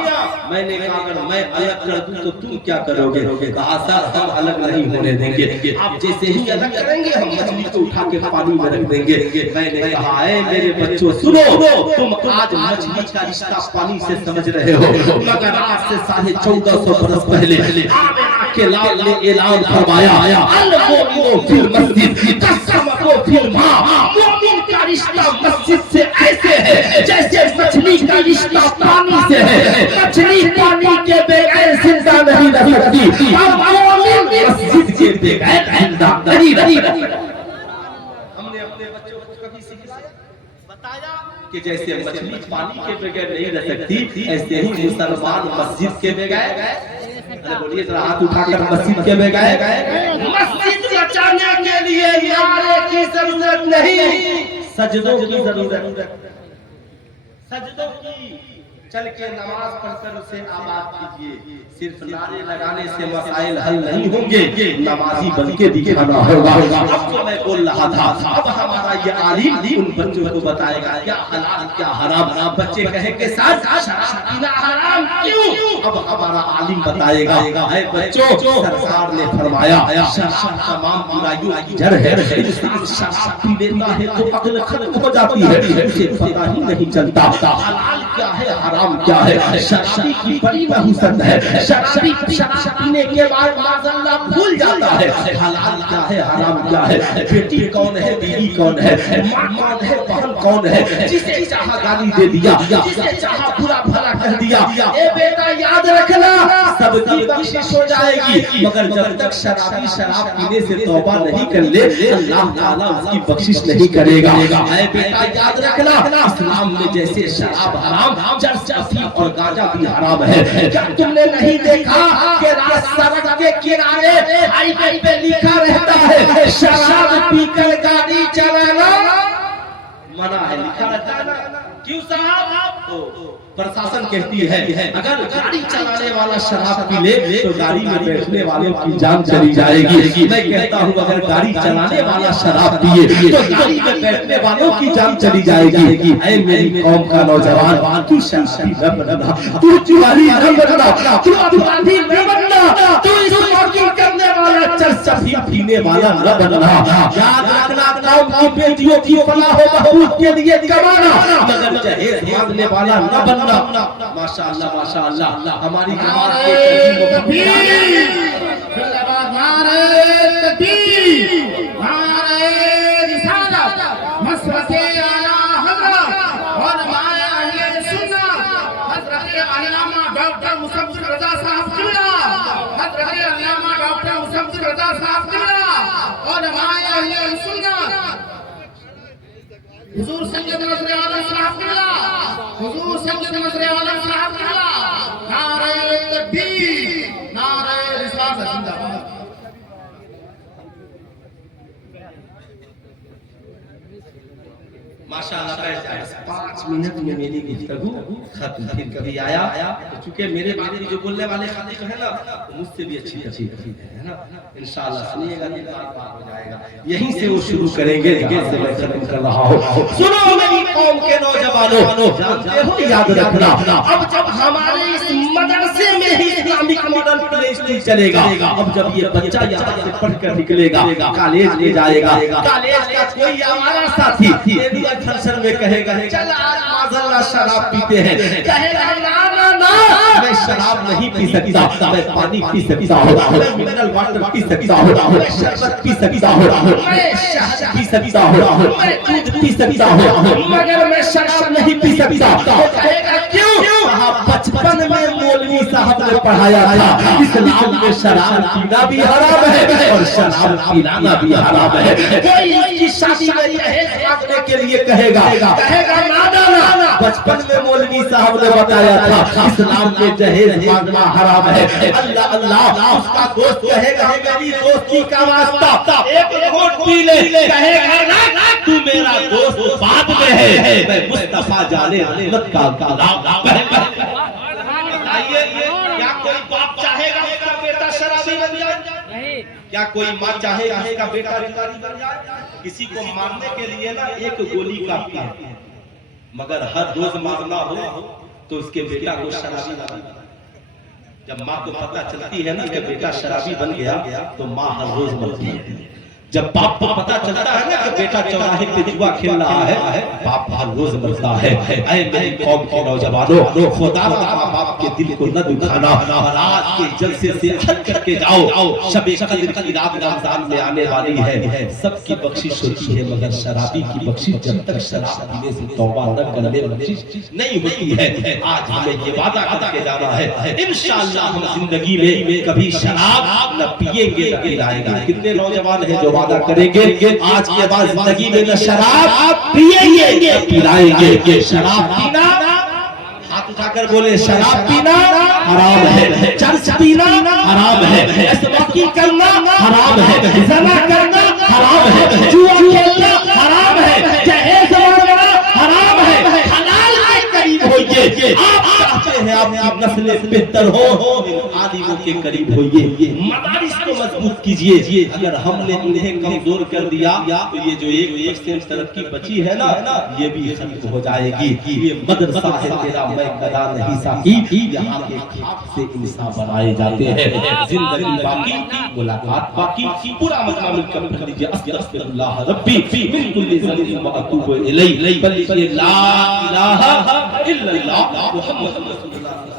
میں نے کہا اگر میں الگ کر دوں تو تم کیا کرو گے؟ کہا سر ہم الگ نہیں ہونے دیں گے، آپ جیسے ہی الگ کریں گے ہم مچھلی کو اٹھا کے پانی میں رکھ دیں گے۔ میں نے کہا اے میرے بچوں سنو، تم آج مچھلی کا رشتہ پانی سے سمجھ رہے ہو، مگر آج سے 1450 برس پہلے آمنہ کے لال نے اعلان فرمایا المؤمن فی المسجد کالسمک فی الماء، مومن کا رشتہ مسجد سے ایسے ہے جیسے مچھلی کا رشتہ پانی سے ہے، مچھلی پانی کے بغیر زندہ نہیں رہ سکتی اور مومن مسجد کے بغیر زندہ نہیں رہ سکتی۔ کہ جیسے مچھلی پانی کے بغیر نہیں رہ سکتی، ایسے ہی مسلمان مسجد کے بغیر، بولیے ذرا ہاتھ اٹھا کر مسجد کے بغیر، مسجد بچانے کے لیے نعرے کی ضرورت نہیں، سجدوں کی ضرورت، سجدوں کی، چل کے نماز پڑھ کر اسے آباد کیجئے، صرف نعرے لگانے سے مسائل حل نہیں ہوں گے، نمازی بن کے دکھانا ہوگا۔ اب جو میں بول رہا تھا، اب ہمارا یہ عالم ان بچوں کو بتائے گا کیا حلال کیا حرام، بچے کہیں کہ ساتھ شراب پینا حرام کیوں، اب ہمارا عالم بتائے گا۔ اے بچوں، سرکار نے فرمایا شراب تمام برائیوں کی جڑ ہے، انسان شراب پی لیتا ہے تو عقل ختم ہو جاتی ہے، اسے پتہ ہی نہیں چلتا حلال کیا ہے حرام کیا ہے۔ شرابی کی بڑی نحوست ہے، شرابی شراب پینے کے بعد معاذ اللہ بھول جاتا ہے حلال کیا ہے حرام کیا ہے، بیٹی کون ہے بیوی کون ہے، ماں کون ہے بہن کون ہے، جسے چاہا گالی دے دیا، جسے چاہا برا بھلا کہہ دیا۔ اے بیٹا یاد رکھنا سب کی بخشش ہو جائے گی، مگر جب تک شرابی شراب پینے سے توبہ نہیں کر لے اللہ تعالیٰ اس کی بخشش نہیں کرے گا۔ اے بیٹا یاد رکھنا اسلام میں جیسے شراب حرام، چرس افیم اور گانجا بھی حرام ہے۔ کیا تم نے نہیں دیکھا کہ سڑک کے کنارے ہائی وے پہ لکھا رہتا ہے شراب پی کر گاڑی چلانا منع ہے، لکھا رہتا ہے نا؟ کیوں صاحب؟ پرشاسن کہتی ہے اگر گاڑی چلانے والا شراب پی لے تو گاڑی میں بیٹھنے والوں کی جان چلی جائے گی۔ میں کہتا ہوں اگر گاڑی چلانے والا شراب پیے تو گاڑی میں بیٹھنے والوں کی جان چلی جائے گی۔ اے میری قوم کا نوجوان، تو شرابی نہ بننا، تو چواری نہ بننا، تو اپرادھی نہ بننا، تو اسموکنگ کرنے والا چرس افیم پینے والا نہ بننا۔ یاد رکھنا قوم کی بیٹیوں کی فلاح و بہبود کے لیے کمانا، مگر جہیز مانگنے والا نہ بننا۔ ماشاءاللہ ماشاءاللہ ہماری جماعت کے تکبیر، نعرے تکبیر، نعرے رسالت، مسلک اعلیٰ حضرت علماء اہل سنت حضرت علامہ ڈاکٹر مصفر رضا صاحب قبلہ، حضرت علامہ ڈاکٹر مصفر رضا صاحب قبلہ، علماء اہل سنت، حضور سید نظر عالم صاحب قبلہ، حضور سید نظر عالم صاحب قبلہ، نعرہ تکبیر، نعرہ رسالت زندہ باد۔ ماشاءاللہ 5 منٹ میں میری گفتگو ختم، پھر کبھی آیا چونکہ میرے بعد جو بولنے والے خالق ہیں نا مجھ سے بھی اچھی ہے نا، انشاءاللہ سنیے گا دل بار ہو جائے گا۔ یہیں سے وہ شروع کریں گے جہاں سے میں ختم کر رہا ہوں۔ سنو میری قوم کے نوجوانوں، جانتے ہو یاد رکھنا اب جب ہمارے اس مدرسے میں ہی اسلامک ماڈل پلے اسکول چلے گا، اب جب یہ بچہ یہاں سے پڑھ کر نکلے گا کالج لے جائے گا، کالج کا کوئی ہمارا ساتھی فنکشن میں کہے گا چل آج معذاللہ شراب پیتے ہیں، کہے گا نا میں شراب نہیں پی سکتا، میں پانی پی سکتا ہوں، میں منرل واٹر پی سکتا ہوں، میں شربت پی سکتا ہوں، میں شہد پی سکتا ہوں، میں دودھ پی سکتا ہوں، مگر میں شراب نہیں پی سکتا۔ کہے گا کیوں؟ بچپن میں مولوی صاحب نے پڑھایا تھا اسلام میں شراب پینا بھی حرام ہے اور شراب پلانا بھی حرام ہے۔ کوئی اس کی شادی میں جہیز مانگنے کے لیے کہے گا نا بچپن میں مولوی صاحب نے بتایا تھا اسلام میں جہیز مانگنا حرام ہے۔ اللہ اللہ اس کا دوست کہے گا میری دوستی کا واسطہ ایک گھونٹ پی لے، کہے گا نا تو میرا دوست بعد میں ہے، میں مصطفیٰ جانے رحمت کا نام ہے۔ کیا کوئی باپ چاہے گا اس کا بیٹا شرابی بن جائے؟ کیا کوئی ماں چاہے گا اس کا بیٹا ریکاری بن جائے؟ کسی کو مارنے کے لیے نا ایک گولی کافی ہے، مگر ہر روز مارنا ہو تو اس کے بیٹا کو شرابی بنا۔ جب ماں کو پتہ چلتی ہے نا کہ بیٹا شرابی بن گیا تو ماں ہر روز مرتی ہے۔ جب باپ کو پتہ چلتا ہے نا کہ بیٹا چوراہے پہ جوا کھیل رہا ہے باپ ہر روز مرتا ہے۔ اے میری قوم کے نوجوانوں، خدا ماں باپ کے دل کو نہ دکھانا، اور آج کے جلسے سے ہٹ کر کے جاؤ۔ شب قدر کی رات رمضان میں آنے والی ہے، سب کی بخشش ہوتی ہے مگر شرابی کی بخشش جب تک شراب پینے سے توبہ نہ کر لے بخشش نہیں ہوتی ہے۔ آج ہمیں یہ وعدہ کر کے جانا ہے انشاءاللہ ہم زندگی میں کبھی شراب نہ پیئیں گے نہ پلائیں گے۔ کتنے نوجوان ہیں جو وعدہ کریں گے آج کے بعد زندگی میں نہ شراب پیئیں گے پلائیں گے. شراب پینا ہاتھ اٹھا کر بولے شراب پینا حرام ہے, چرس پینا حرام ہے, اسموکی کرنا حرام ہے, زنا کرنا حرام ہے, جوا کھیلنا حرام ہے, جہیز مارنا حرام ہے. حلال کے قریب ہوئیے. آپ چاہتے ہیں آپ کی نسلیں بہتر ہو, عالموں کے قریب ہوئیے. مدارس کو مضبوط کیجئے. اگر ہم نے انہیں کمزور کر دیا تو یہ جو 1% ترقی بچی ہے نا یہ بھی ختم ہو جائے گی. یہ مدرسہ ہے تیرا میں قدا نہیں صاحب, یہاں کے خاک سے انسان بنائے جاتے ہیں. زندگی باقی ملاقات باقی. پورا مجمع مل کر پڑھ لیجیے استغفر اللہ ربی من کل ذنب واتوب الیہ. بلغ لا الہ الا اللہ محمد رسول اللہ.